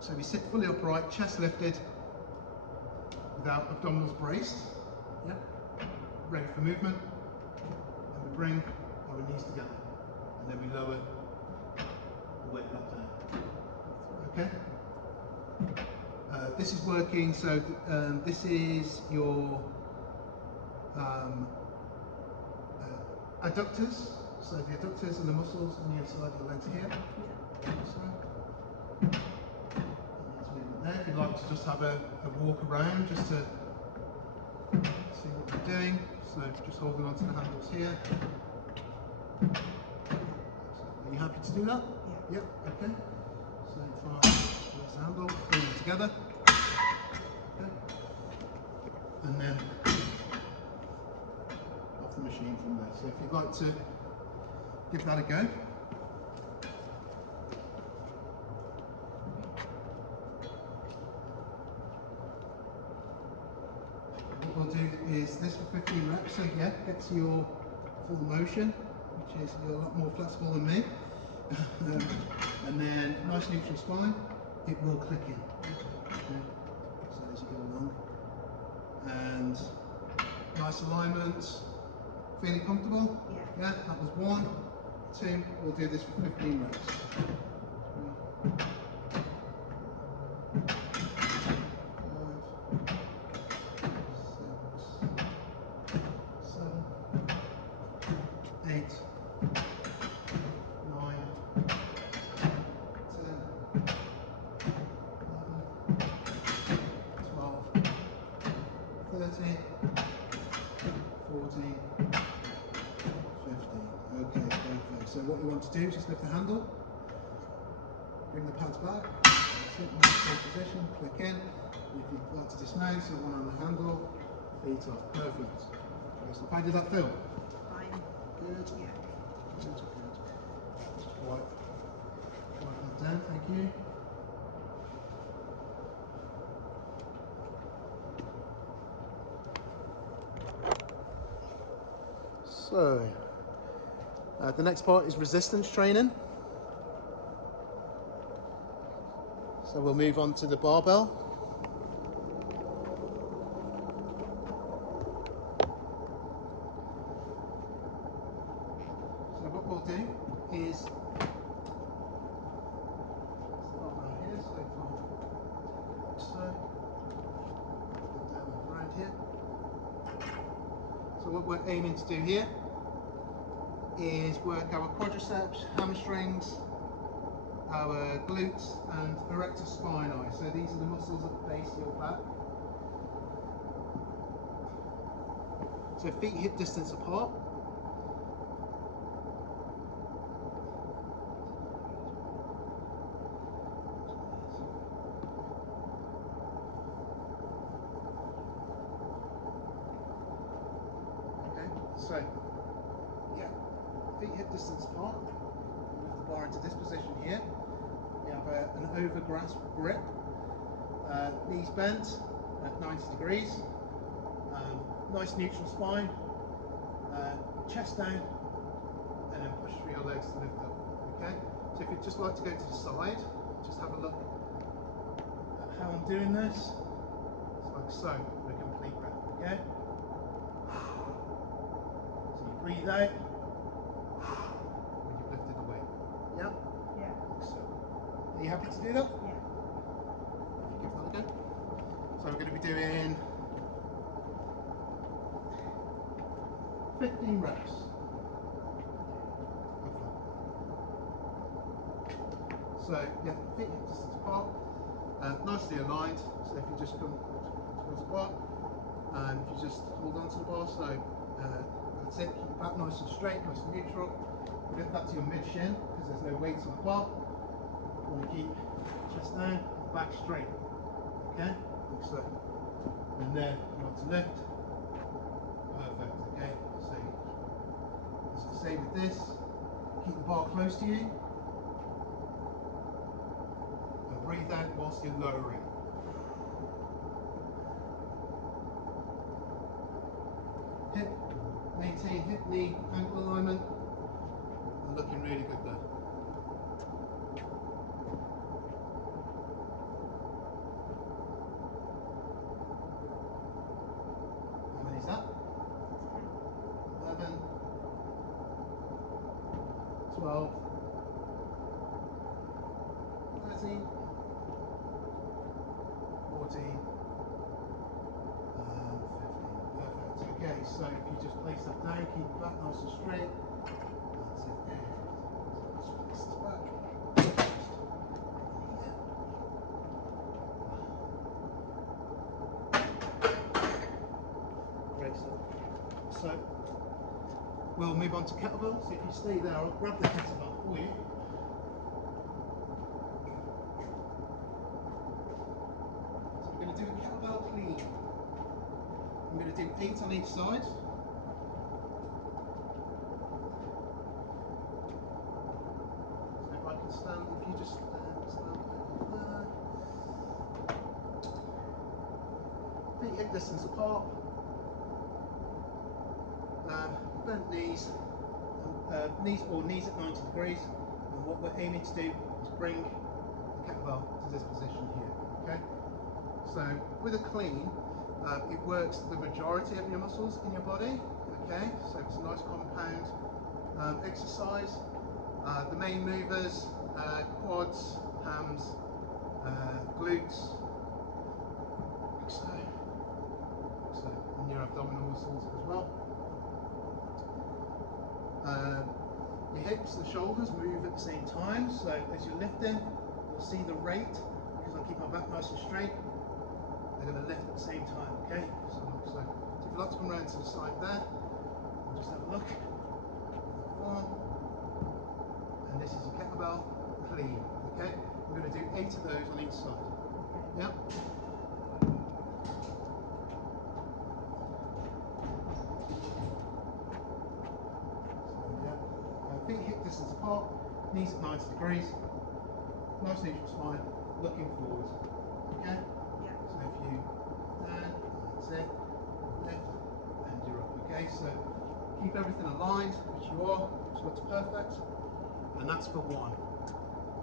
So we sit fully upright, chest lifted, without abdominals braced. Yeah. Ready for movement. And we bring our knees together. And then we lower the weight back down. Okay? This is working, so this is your adductors. So the adductors and the muscles on the inside of the legs here. So, there. If you'd like to just have a walk around just to see what we're doing. So just holding on to the handles here. Are you happy to do that? Yeah. Yep, okay. So there's the handle, bring them together. Okay. And then off the machine from there. So if you'd like to give that a go. What we'll do is this for 15 reps, so yeah, get to your full motion. which is you're a lot more flexible than me. And then nice neutral spine, it will click in. Okay. So as you go along. And nice alignment. Feeling comfortable? Yeah. Yeah, that was 1, 2, we'll do this for 15 reps. 8, 9, 10, 11, 12, 13, 14, 15. Okay, perfect. So what you want to do is just lift the handle, bring the pads back, sit in that same position, click in. If you'd like to dismount, so one on the handle, feet off. Perfect. Okay, so how did that feel? Fine. Good. Yeah. Good, good. Right. Write that down, thank you. So, the next part is resistance training. So we'll move on to the barbell. So what we'll do is start around here, so down around here. So what we're aiming to do here is work our quadriceps, hamstrings, our glutes and erector spinae. So these are the muscles at the base of your back. So feet hip distance apart. Okay, so yeah, feet hip distance apart. Move the bar into this position here. We have an over grasp grip, knees bent at 90 degrees, nice neutral spine, chest down, and then push through your legs to lift up. Okay, so if you'd just like to go to the side, just have a look at how I'm doing this. It's like so, for a complete breath. Okay, so you breathe out when you've lifted the weight. Yeah. Yeah. So, are you happy to do that? Yeah. Give that a go. So we're going to be doing 15 reps. Have fun. So yeah, feet hip distance apart, nicely aligned. So if you just come towards the bar, and if you just hold on to the bar, so that's it. Keep your back nice and straight, nice and neutral. Lift that to your mid shin because there's no weights on the bar. You want to keep chest down, back straight. Okay, like so. And then you want to lift. Perfect. Okay, so as I say with this, keep the bar close to you and breathe out whilst you're lowering. Hip, maintain hip, knee, ankle alignment. And looking really good there. How many is that? 11, 12, 13, 14, and 15. Perfect. Okay, so if you just place that down, keep your back nice and straight. That's it. Just place this back. Great stuff. So we'll move on to kettlebell. So if you stay there, I'll grab the kettlebell for you. So we're going to do a kettlebell clean. I'm going to do 8 on each side. So if I can stand, if you just stand there. Feet hip distance apart. Bent knees knees at 90 degrees, and what we're aiming to do is bring the kettlebell to this position here. Okay. So with a clean, it works the majority of your muscles in your body. Okay. So it's a nice compound exercise. The main movers: quads, hams, glutes, and your abdominal muscles as well. Your hips and shoulders move at the same time, so as you're lifting, you'll see the rate, because I'm keeping my back nice and straight, they're going to lift at the same time, okay? So if you'd like to come around to the side there, we'll just have a look. One, and this is your kettlebell clean, okay? We're going to do 8 of those on each side. Yeah? Feet hip distance apart, knees at 90 degrees, nice neutral spine, looking forward. Okay? Yeah. So if you down, that's it, lift, and you're up. Okay? So keep everything aligned, which you are, so it's perfect. And that's for 1. So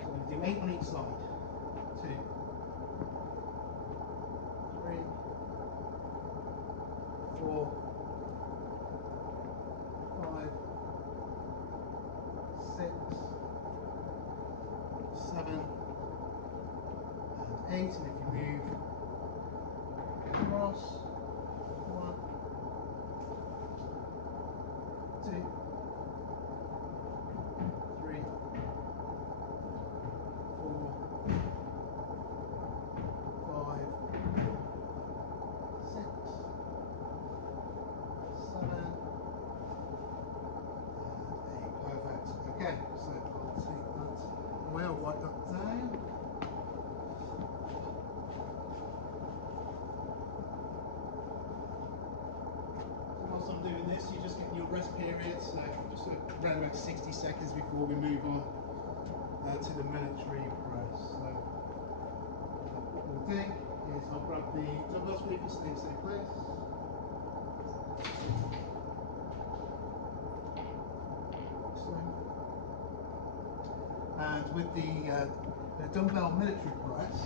we're going to do 8 on each side. 2, 3, 4, 5, 6, 7, and 8, and if you move across, 1, 2, 3, 4, 5, 6, 7, and 8. Perfect. Okay, so I'll take that away, I'll wipe that down. Whilst I'm doing this, you're just getting your rest period, so just around about 60 seconds before we move on to the military press. So what we'll do is I'll grab the dumbbells for you, stay in the same place. And with the dumbbell military press,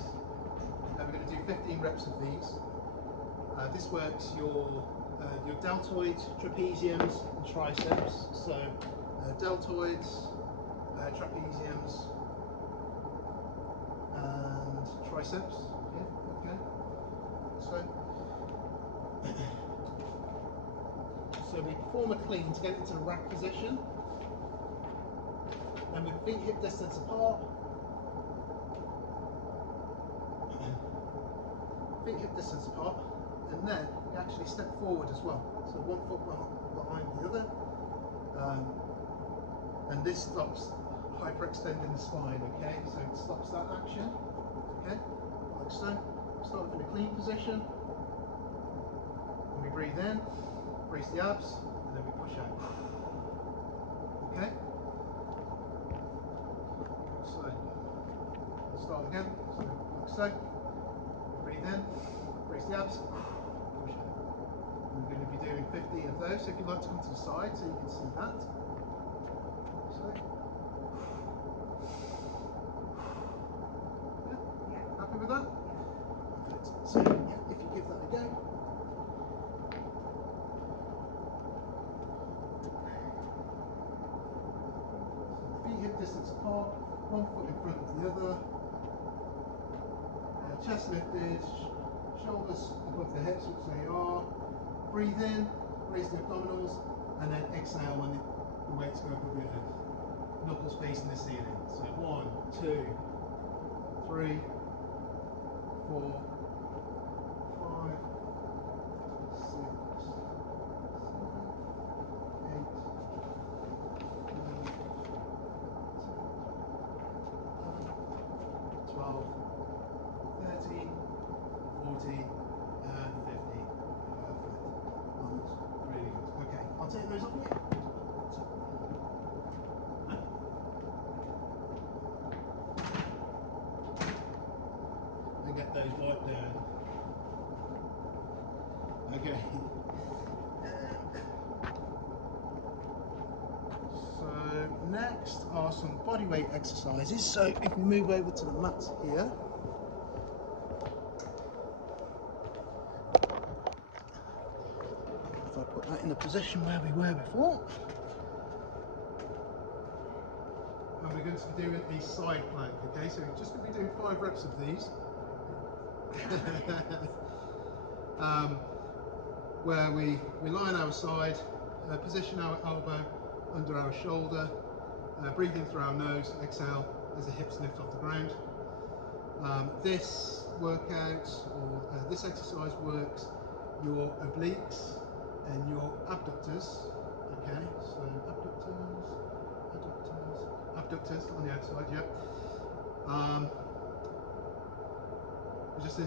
we're going to do 15 reps of these. This works your deltoids, trapeziums, and triceps. So deltoids, trapeziums, and triceps. Yeah, okay. So we perform a clean to get into the rack position. Then with feet hip distance apart, and then we actually step forward as well. So 1 foot behind the other, and this stops hyperextending the spine. Okay, so it stops that action. Okay, like so. Start in a clean position, and we breathe in, brace the abs, and then we push out. Okay. So, we'll start again, so like so, breathe in, brace the abs, push out. And we're going to be doing 15 of those, so if you'd like to come to the side so you can see that. So, yeah, happy with that? Perfect. So, yeah, if you give that a go. So, feet hip distance apart. 1 foot in front of the other, chest lifted, shoulders above the hips, which they are. Breathe in, raise the abdominals, and then exhale when the weights go above your head. Knuckles facing the ceiling. So 1, 2, 3, 4, 5, 6, 7, 8, 12, 13, 14, and 15. Perfect. That looks really good. Okay, I'll take those off you. And get those wiped next are some bodyweight exercises. So if we move over to the mat here. If I put that in the position where we were before. And we're going to be doing a side plank, okay? So we're just going to be doing 5 reps of these. Where we lie on our side, position our elbow under our shoulder, breathe in through our nose, exhale as the hips lift off the ground. This workout, or this exercise works your obliques and your abductors, okay? So abductors on the outside, yep. Just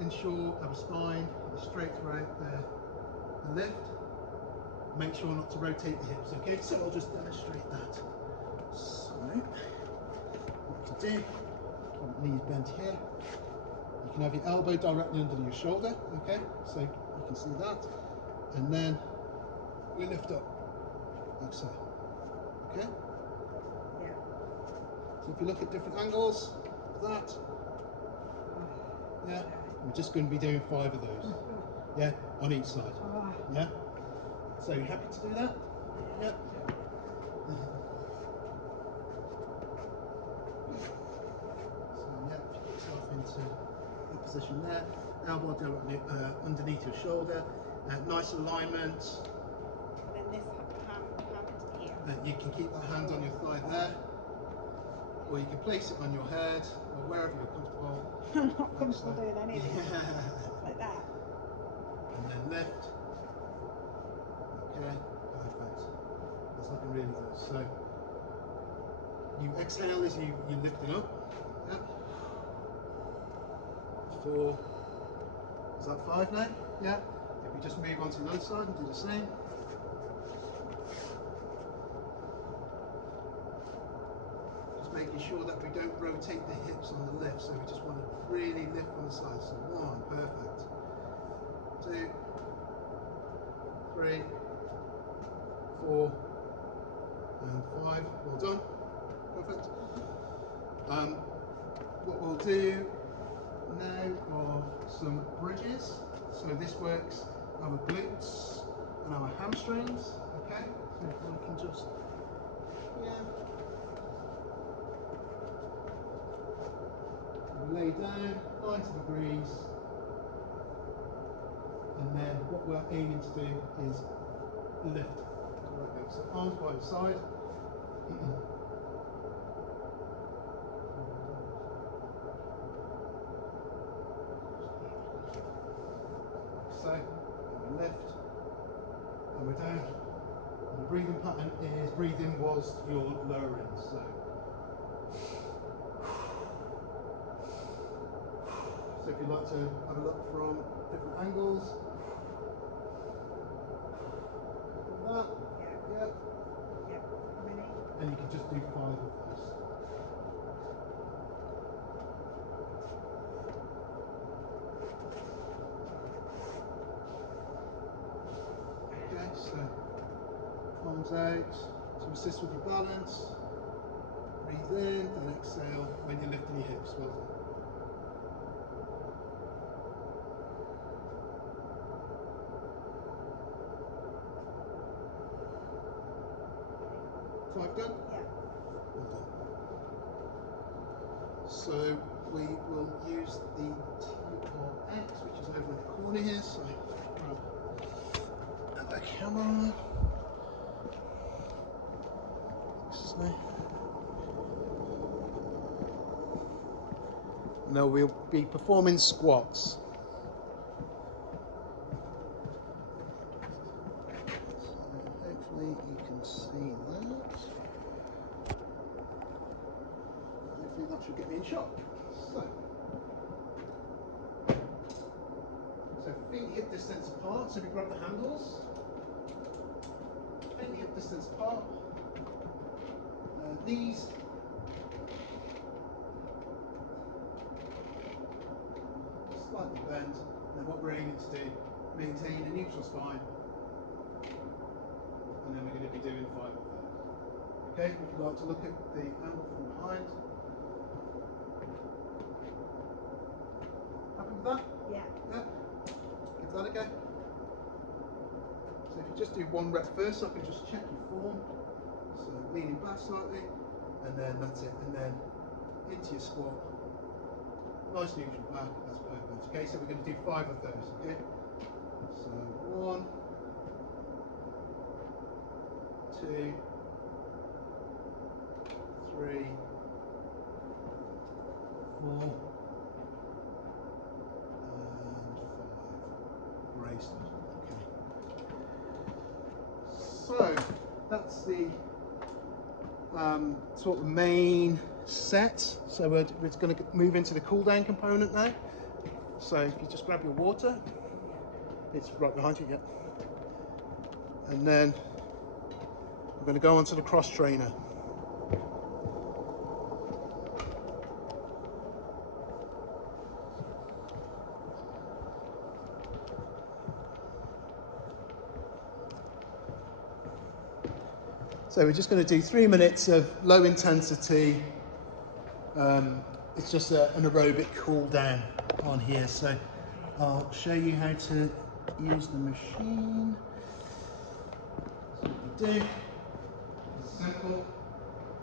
ensure our spine is straight throughout the lift. Make sure not to rotate the hips, okay? So I'll just demonstrate that. So, what to do, keep the knees bent here. You can have your elbow directly under your shoulder, okay? So you can see that. And then we lift up, like so, okay? Yeah. So if you look at different angles, that, yeah, we're just going to be doing 5 of those, yeah, on each side, yeah. So you happy to do that? Yep. So yeah, put yourself into that position there. Elbow directly underneath your shoulder. Nice alignment. And then this hand here. You can keep that hand on your thigh there, or you can place it on your head, or wherever you're comfortable. I'm not comfortable doing any of this. Like that. And then lift. Okay, perfect. That's looking really good. So you exhale as you lift it up. Yep. 4. Is that 5 now? Yeah. If we just move on to the other side and do the same. Just making sure that we don't rotate the hips on the lift, so we just want to really lift from the side. So 1, perfect. 2, 3, 4, and 5. Well done. Perfect. What we'll do now are some bridges. So this works our glutes and our hamstrings. Okay. So if we can just, yeah. Lay down 90 degrees. And then what we're aiming to do is lift. So arms by the side. So we lift and we're down. And the breathing pattern is breathing whilst you're lowering. So if you'd like to have a look from different angles. That, yeah. And you can just do 5 of those. Okay, so palms out to assist with your balance. Breathe in, then exhale when you're lifting your hips. Well done. Five done? Yeah. Well done. So we will use the TRX, which is over in the corner here. So grab the camera. So now we'll be performing squats. Hopefully you can see that. Hopefully that should get me in shot. So feet hip distance apart, so we grab the handles. Feet hip distance apart. Knees. Slightly bent. And then what we're aiming to do, maintain a neutral spine. And then we're going to be doing 5 of those. Okay, if you'd like to look at the angle from behind. Happy with that? Yeah. Yeah. Give that a go. So if you just do 1 rep first, I can just check your form. So leaning back slightly, and then that's it. And then into your squat. Nice neutral back, that's perfect. Okay, so we're going to do 5 of those, okay? So 1, 2, 3, 4, and 5. Great stuff. Okay. So that's the sort of main set. So we're going to move into the cool down component now. So if you just grab your water, it's right behind you, yeah. And then we're going to go onto the cross trainer. So we're just going to do 3 minutes of low intensity. It's just an aerobic cool down on here. So I'll show you how to use the machine. So what you do, it's simple.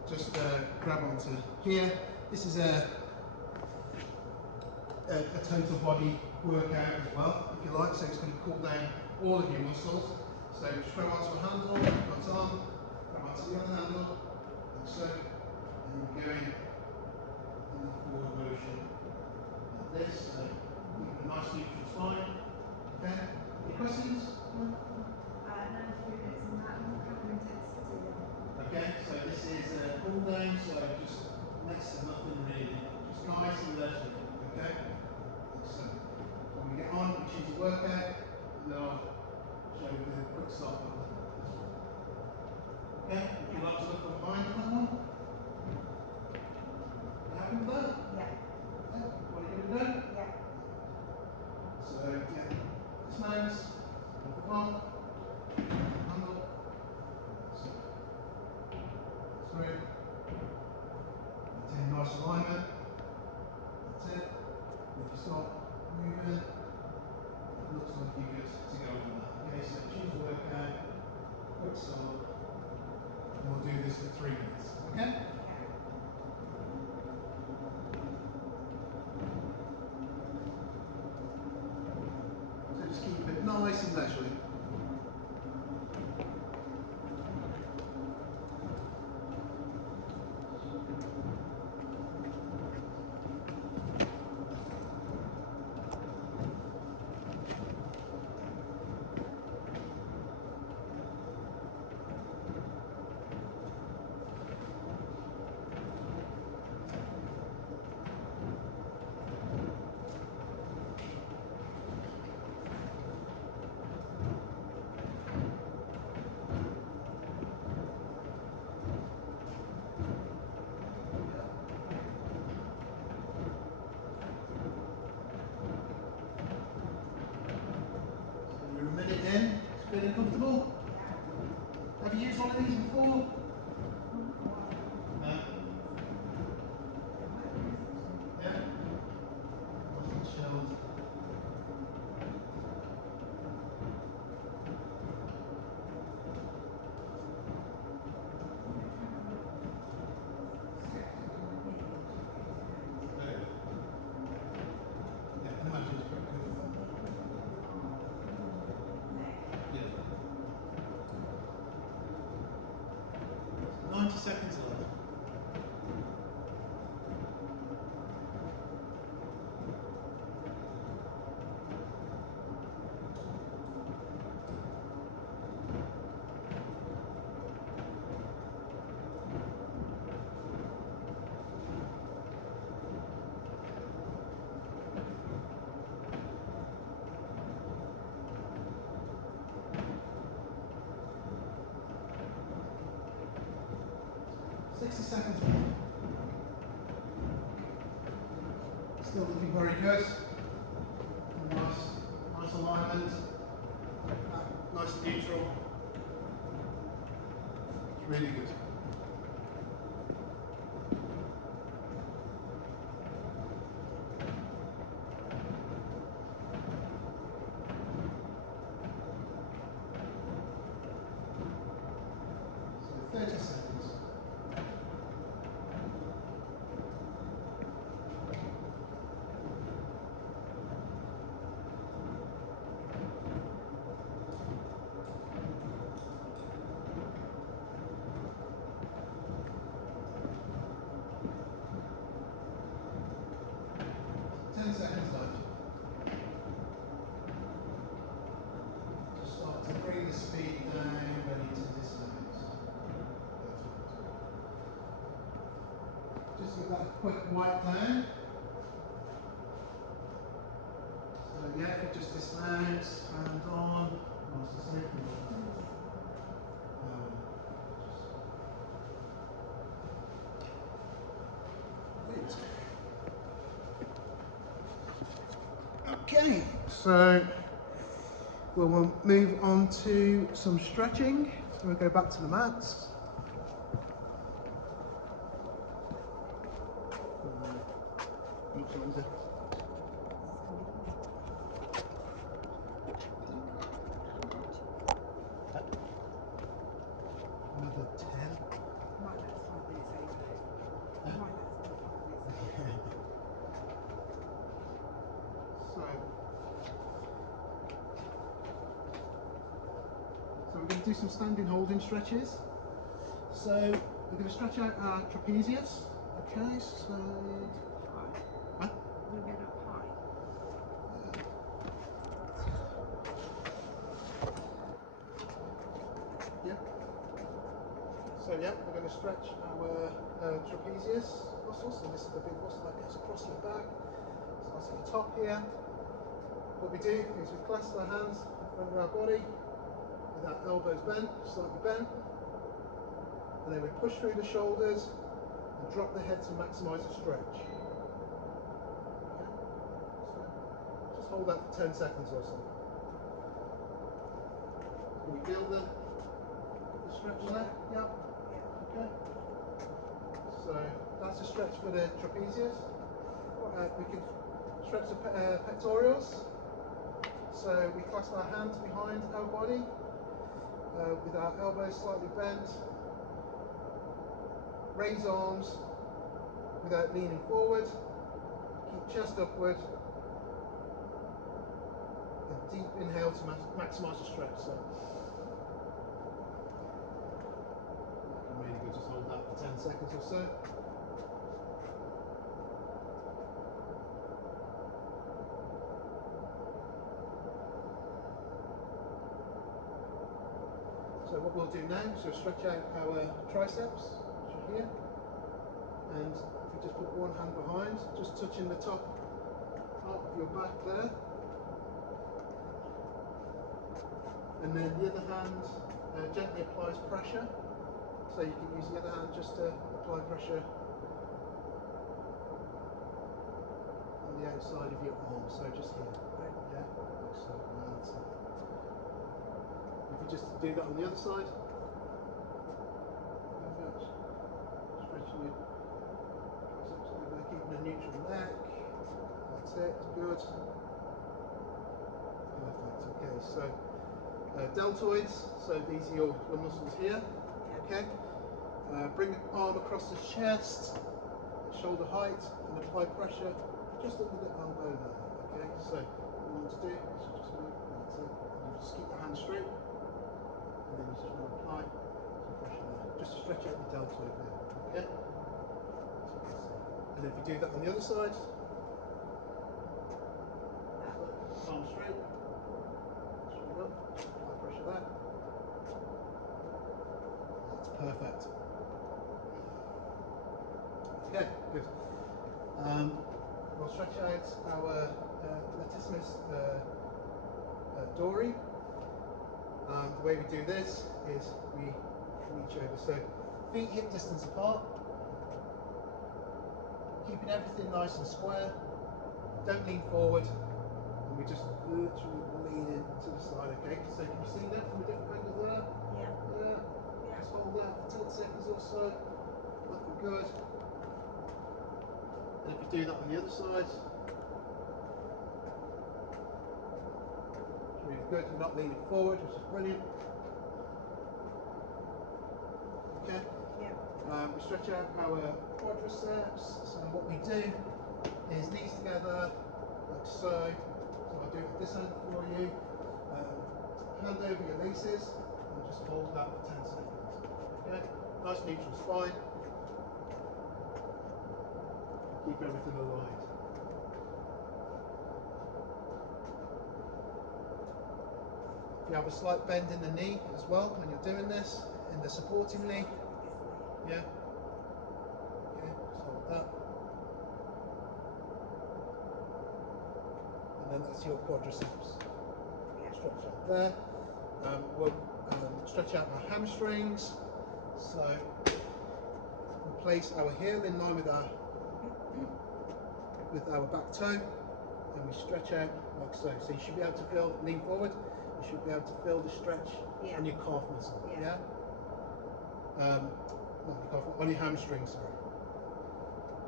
Just grab onto here. This is a total body workout as well, if you like. So it's going to cool down all of your muscles. So just grab onto a handle, got on, grab onto the other handle, like so, and you're going in the forward motion like this. So keep a nice neutral spine. Okay. Any questions? No, it's not intensity. Okay, so this is a cool down, so just next to nothing really, just nice and leisurely. Okay. So when we get on, we choose a workout, and then I'll show you the quick start button. Okay, if you like to look from behind on that one. You happy with that? Yeah. Yeah. What are you going to do? Yeah. So yeah, dismounts, look on, handle, so through, maintain nice alignment. That's it. If you start moving, it looks like you're good to go on that. Okay, so choose a workout, quick start, and we'll do this for 3 minutes. Okay? So just keep it nice and leisurely. You're a minute in, it's feeling comfortable? Have you used one of these before? No? Yeah? Nice and chilled. Good. Yeah, I can imagine it's quite good fun. Yeah. 90 seconds left. Seconds more. Still looking very good. Nice alignment. Nice and neutral. It's really good. seconds left. Just start to bring the speed down, ready to dismount. Just give that a quick wipe down. So yeah, if you just dismount, hand on, nice and simple. Okay, so we'll move on to some stretching. So we'll go back to the mats. Another 10. So we're going to do some standing holding stretches. So we're going to stretch out our trapezius. Okay, so High. huh? We get up high. Yeah. So yeah, we're going to stretch our trapezius muscle. So this is the big muscle that goes across your back. Starts at the top here. What we do is we clasp our hands in front of our body with our elbows bent, slightly bent. And then we push through the shoulders and drop the head to maximise the stretch. Okay. So just hold that for 10 seconds or so. Can you feel the stretch there? Yeah. Okay. So that's a stretch for the trapezius. We can stretch the pectorals. So we clasp our hands behind our body with our elbows slightly bent. Raise arms without leaning forward. Keep chest upward. And deep inhale to maximise the stretch. So really good. Just hold that for 10 seconds or so. So what we'll do now is we'll stretch out our triceps, which are here, and if you just put one hand behind, just touching the top part of your back there, and then the other hand gently applies pressure, so you can use the other hand just to apply pressure on the outside of your arm, so just here, right? Yeah, like so, that's it. If you just do that on the other side, perfect. Stretching your triceps over there, keeping a neutral neck. That's it, good. Perfect, okay, so deltoids, so these are your muscles here, okay. Bring the arm across the chest, shoulder height, and apply pressure just under the elbow there, okay. So what you want to do is you just move, that's it. You just keep your hand straight. And then you just want to apply some pressure there, just to stretch out the deltoid there, okay? And if you do that on the other side, arm straight up, apply pressure there. That's perfect. Okay, good. We'll stretch out our latissimus dorsi. The way we do this is we reach over, so feet hip distance apart, keeping everything nice and square, don't lean forward, and we just literally lean in to the side, okay? So can you see that from a different angle there? Yeah. Just hold that for 10 seconds or so, looking good. And if you do that on the other side, it's really good, you're not leaning forward, which is brilliant. Okay. We stretch out our quadriceps, so what we do is knees together, like so. So I'll do it at this end for you. Hand over your laces, and just hold that for 10 seconds. Okay, nice neutral spine. Keep everything aligned. you have a slight bend in the knee as well when you're doing this, in the supporting knee. Yeah. Okay, so hold that. And then that's your quadriceps. Stretch out there. We'll stretch out our hamstrings. So we'll place our heel in line with our back toe, and we stretch out like so. So you should be able to feel, lean forward, you should be able to feel the stretch on your calf muscle. Yeah? Not your calf, on your hamstring, sorry.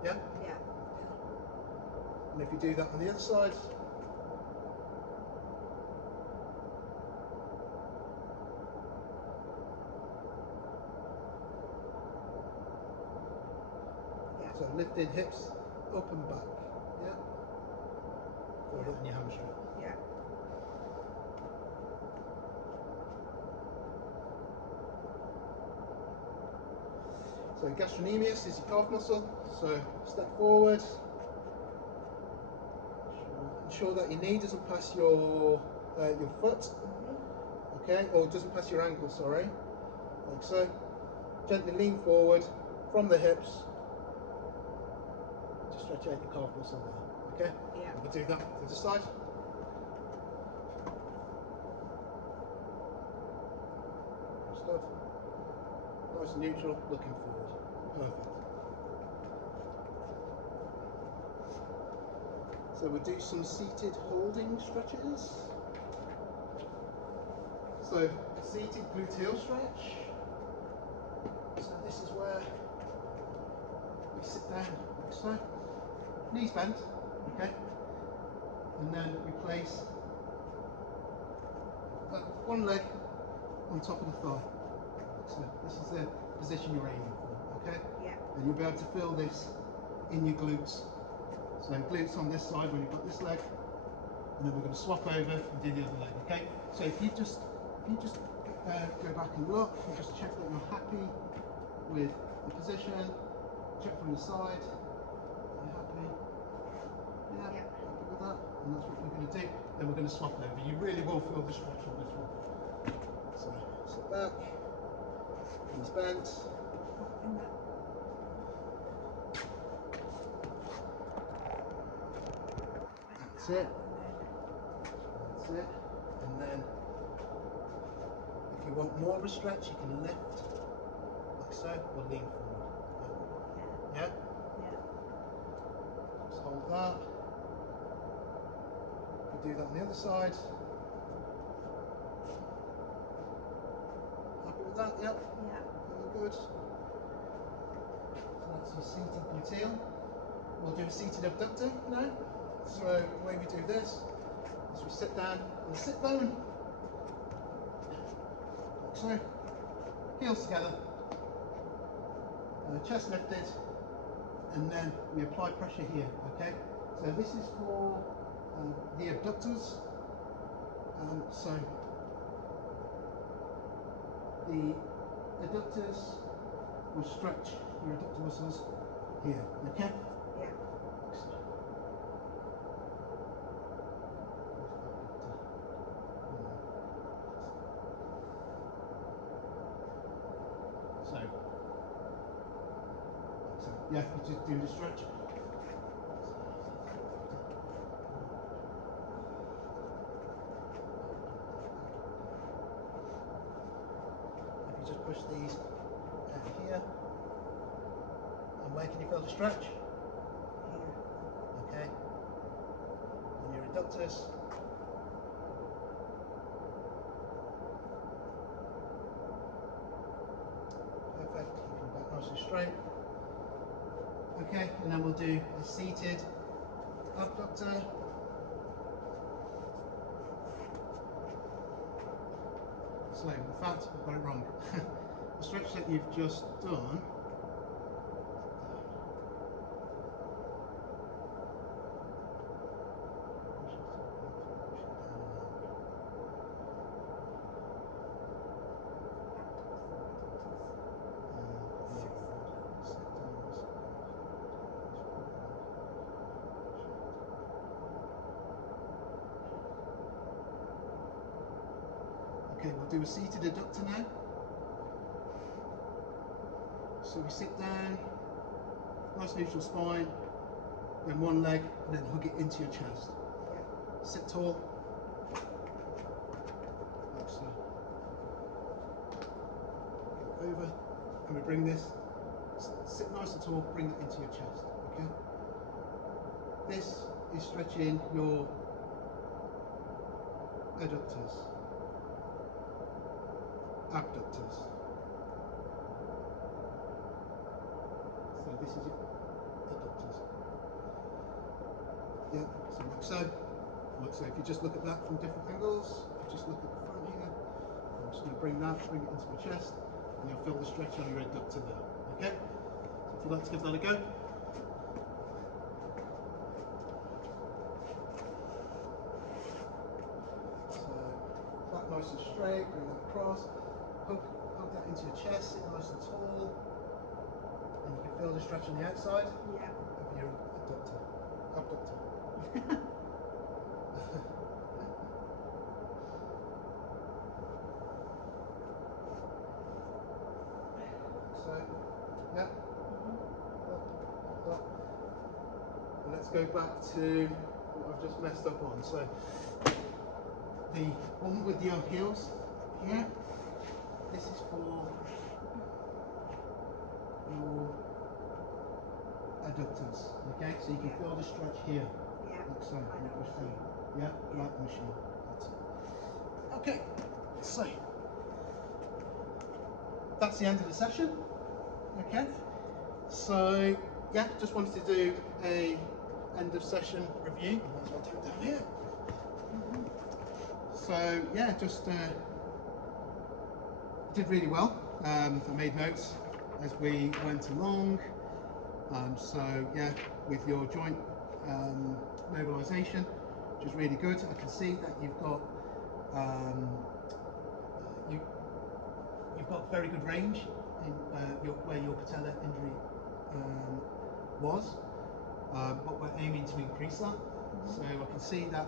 Yeah? Yeah. And if you do that on the other side, so lifting hips up and back. Yeah? Feel that in your hamstring. Yeah. So gastrocnemius is your calf muscle. So step forward. Ensure that your knee doesn't pass your foot. Okay, or doesn't pass your ankle, sorry. Like so. Gently lean forward from the hips to stretch out your calf muscle there. Okay? Yeah. We can do that to the side. Good stuff. Nice and neutral, looking forward. Perfect. So we'll do some seated holding stretches. So seated gluteal stretch. So this is where we sit down like so. Knees bent, okay? And then we place one leg on top of the thigh. So this is the position you're aiming for, okay? Yeah. And you'll be able to feel this in your glutes. So glutes on this side when you've got this leg, and then we're going to swap over and do the other leg, okay? So if you just go back and look and just check that you're happy with the position, check from the side, you're happy? Yeah, happy with that? And that's what we're going to do. Then we're going to swap over. You really will feel the stretch on this one. So sit back, knees bent. That's it. That's it. And then if you want more of a stretch, you can lift like so or lean forward. Yeah? Just hold that. You do that on the other side. Happy with that? Yep. All good. So that's your seated gluteal. We'll do a seated abductor now. So the way we do this is we sit down on the sit bone, like so, heels together, chest lifted, and then we apply pressure here, okay? So this is for the abductors. So the adductors will stretch your adductor muscles here, okay? Yeah. So yeah, you just do the stretch. If you just push these out here, and where can you feel the stretch? Okay. And your adductors. Perfect. Keep your back nice and straight. Okay, and then we'll do a seated abductor. So, in fact, I've got it wrong. The stretch that you've just done . do a seated adductor now. So we sit down, nice neutral spine, then one leg, and then hug it into your chest. Sit tall, like so. Go over, and we bring this, sit nice and tall, bring it into your chest, okay? This is stretching your adductors, abductors. So this is your adductors. Yeah, so like so. Like so, if you just look at that from different angles, if you just look at the front here, I'm just going to bring that, bring it into my chest, and you'll feel the stretch on your adductor there. Okay? So if you'd like to give that a go. So that nice and straight, bring that across, hug that into your chest, sit nice and tall, and you can feel the stretch on the outside of your abductor. So, yeah. And let's go back to what I've just messed up on. So, the one with your heels here, this is for your adductors. Okay, so you can feel the stretch here. Like so, like machine. Yeah, like the machine. That's it. Okay, so that's the end of the session. Okay, so yeah, just wanted to do a end of session review. Might as well do it down here. So yeah, just did really well. I made notes as we went along. So yeah, with your joint mobilisation, which is really good. I can see that you've got you've got very good range in where your patella injury was, but we're aiming to increase that. So I can see that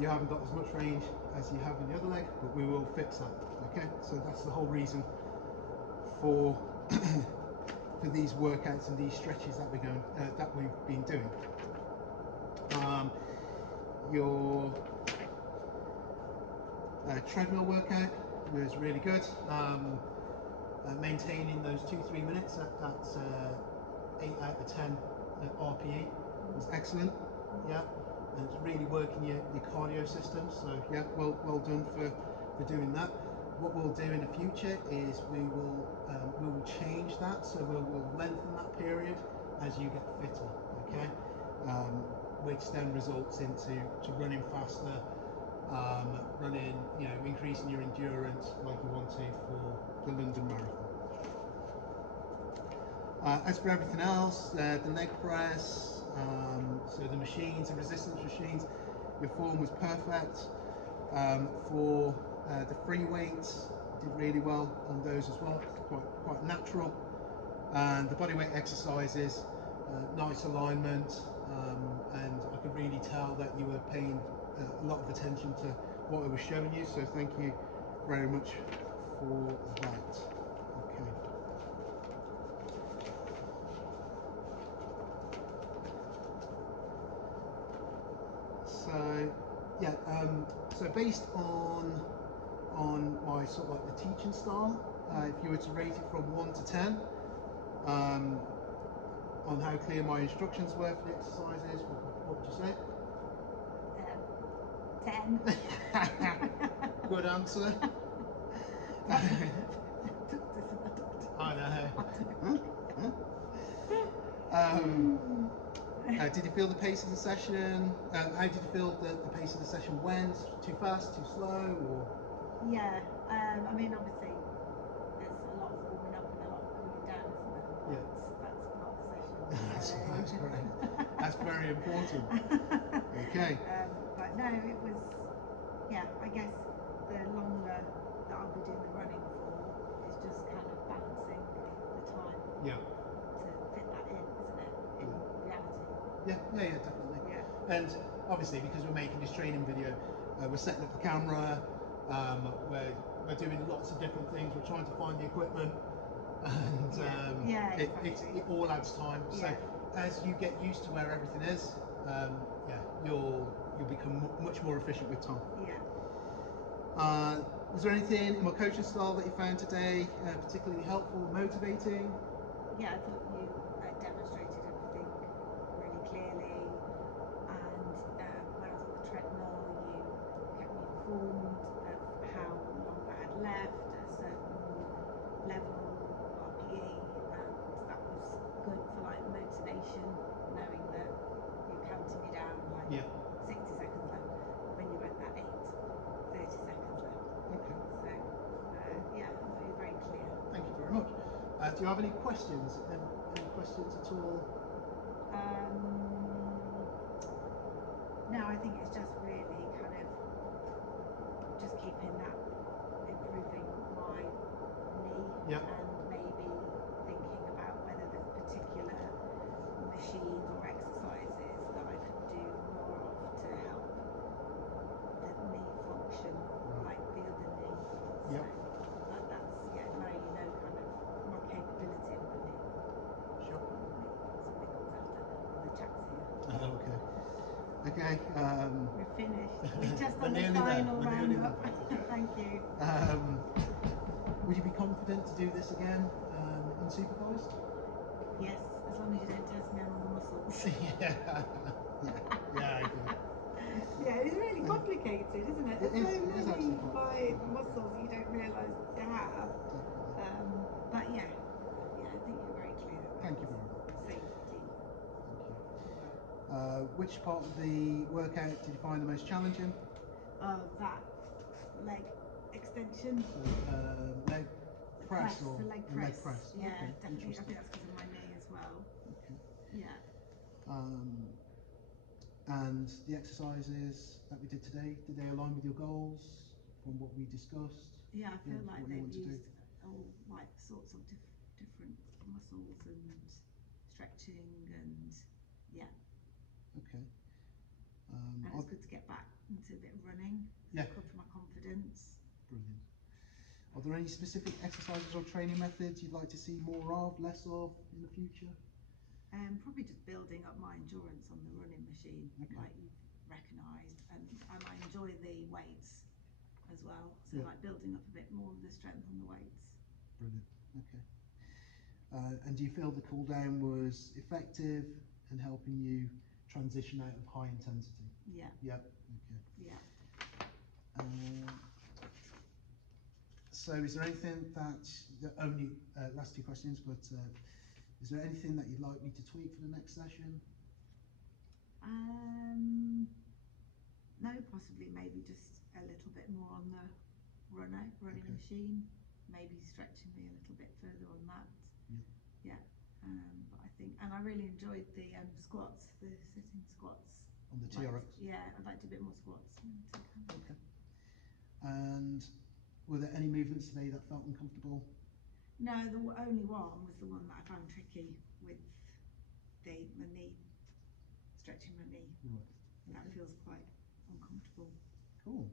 you haven't got as much range as you have in the other leg, but we will fix that. Okay, so that's the whole reason for for these workouts and these stretches that we've been doing. Your treadmill workout was really good. Maintaining those 2-3 minutes at that 8 out of 10 RPE was excellent. Yeah, and it's really working your cardio system. So yeah, well done for doing that. What we'll do in the future is we will change that, so we'll lengthen that period as you get fitter. Okay, which then results into running faster, running, increasing your endurance like you want to for the London Marathon. As for everything else, the leg press, so the machines, the resistance machines, your form was perfect. For the free weights, did really well on those as well, quite natural. And the bodyweight exercises, nice alignment, and I could really tell that you were paying a lot of attention to what I was showing you, so thank you very much for that. Okay. So yeah, so based on my sort of like the teaching style, if you were to rate it from 1 to 10, on how clear my instructions were for the exercises, what would you say? 10. Good answer. I know. Did you feel the pace of the session? How did you feel the pace of the session went? Too fast, too slow, or? Yeah, I mean, obviously, there's a lot of warming up and a lot of cooling down, isn't there? Yeah. That's part of the session. That's great. That's very important. Okay. But no, it was, yeah, I guess the longer that I'll be doing the running for is just kind of balancing the time to fit that in, isn't it, in reality? Yeah, definitely. Yeah. And obviously, because we're making this training video, we're setting up the camera, We're doing lots of different things. We're trying to find the equipment, and exactly. it all adds time. So as you get used to where everything is, you'll become much more efficient with time. Was there anything in my coaching style that you found today particularly helpful or motivating? Yeah, I thought you demonstrated everything really clearly, and when I was on the treadmill, you kept me informed of how long I had left at a certain level RPE, and that was good for like motivation, knowing that you're counting me down like 60 seconds left when you were at that 30 seconds left. Okay. So I thought you were very clear. Thank you very much. Do you have any questions? Any questions at all? No, I think it's just really kind of just keeping that, improving my knee, and maybe thinking about whether there's particular machines or exercises that I could do more of to help the knee function like the other knee. So, but that's now you know kind of my capability of my knee. Sure. Something comes after the taxi. Okay. We're finished. We're just We're on the nearly there. final We're nearly roundup. there. Thank you. Would you be confident to do this again unsupervised? Yes, as long as you don't test me on all the muscles. I agree. Yeah, it's really complicated, isn't it? There's so many muscles you don't realise you have. But I think you're very clear. Thank you very much. Safety. Thank you. Which part of the workout did you find the most challenging? That leg extension. Leg press or the leg press. Leg press. Yeah, Okay, definitely. I think that's because of my knee as well. Okay. Yeah. And the exercises that we did today, did they align with your goals from what we discussed? Yeah, I feel like what you they've want to do? used all like sorts of different muscles and stretching and Okay. and it's good to get back into a bit of running. It's good for my confidence. Brilliant. Are there any specific exercises or training methods you'd like to see more of, less of in the future? Probably just building up my endurance on the running machine, like you've recognised, and I enjoy the weights as well. So like building up a bit more of the strength on the weights. Brilliant. Okay. And do you feel the cool down was effective in helping you transition out of high intensity? Yeah. Yep. Okay. Yeah. So is there anything that, only last two questions, but is there anything that you'd like me to tweak for the next session? No, possibly maybe just a little bit more on the running machine, maybe stretching me a little bit further on that. But I think, and I really enjoyed the squats, the sitting squats. On the TRX? Yeah, I'd like to do a bit more squats. Okay. And were there any movements today that felt uncomfortable? No, the only one was the one that I found tricky with my knee, stretching my knee. Right. That feels quite uncomfortable. Cool.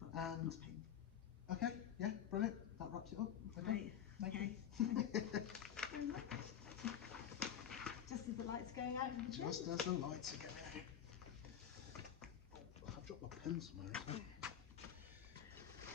But And not painful. okay, yeah, brilliant. That wraps it up. Great. Thank you. Very much. Just as the lights going out. Just as the lights are going out. Oh, I've dropped my pen somewhere as well.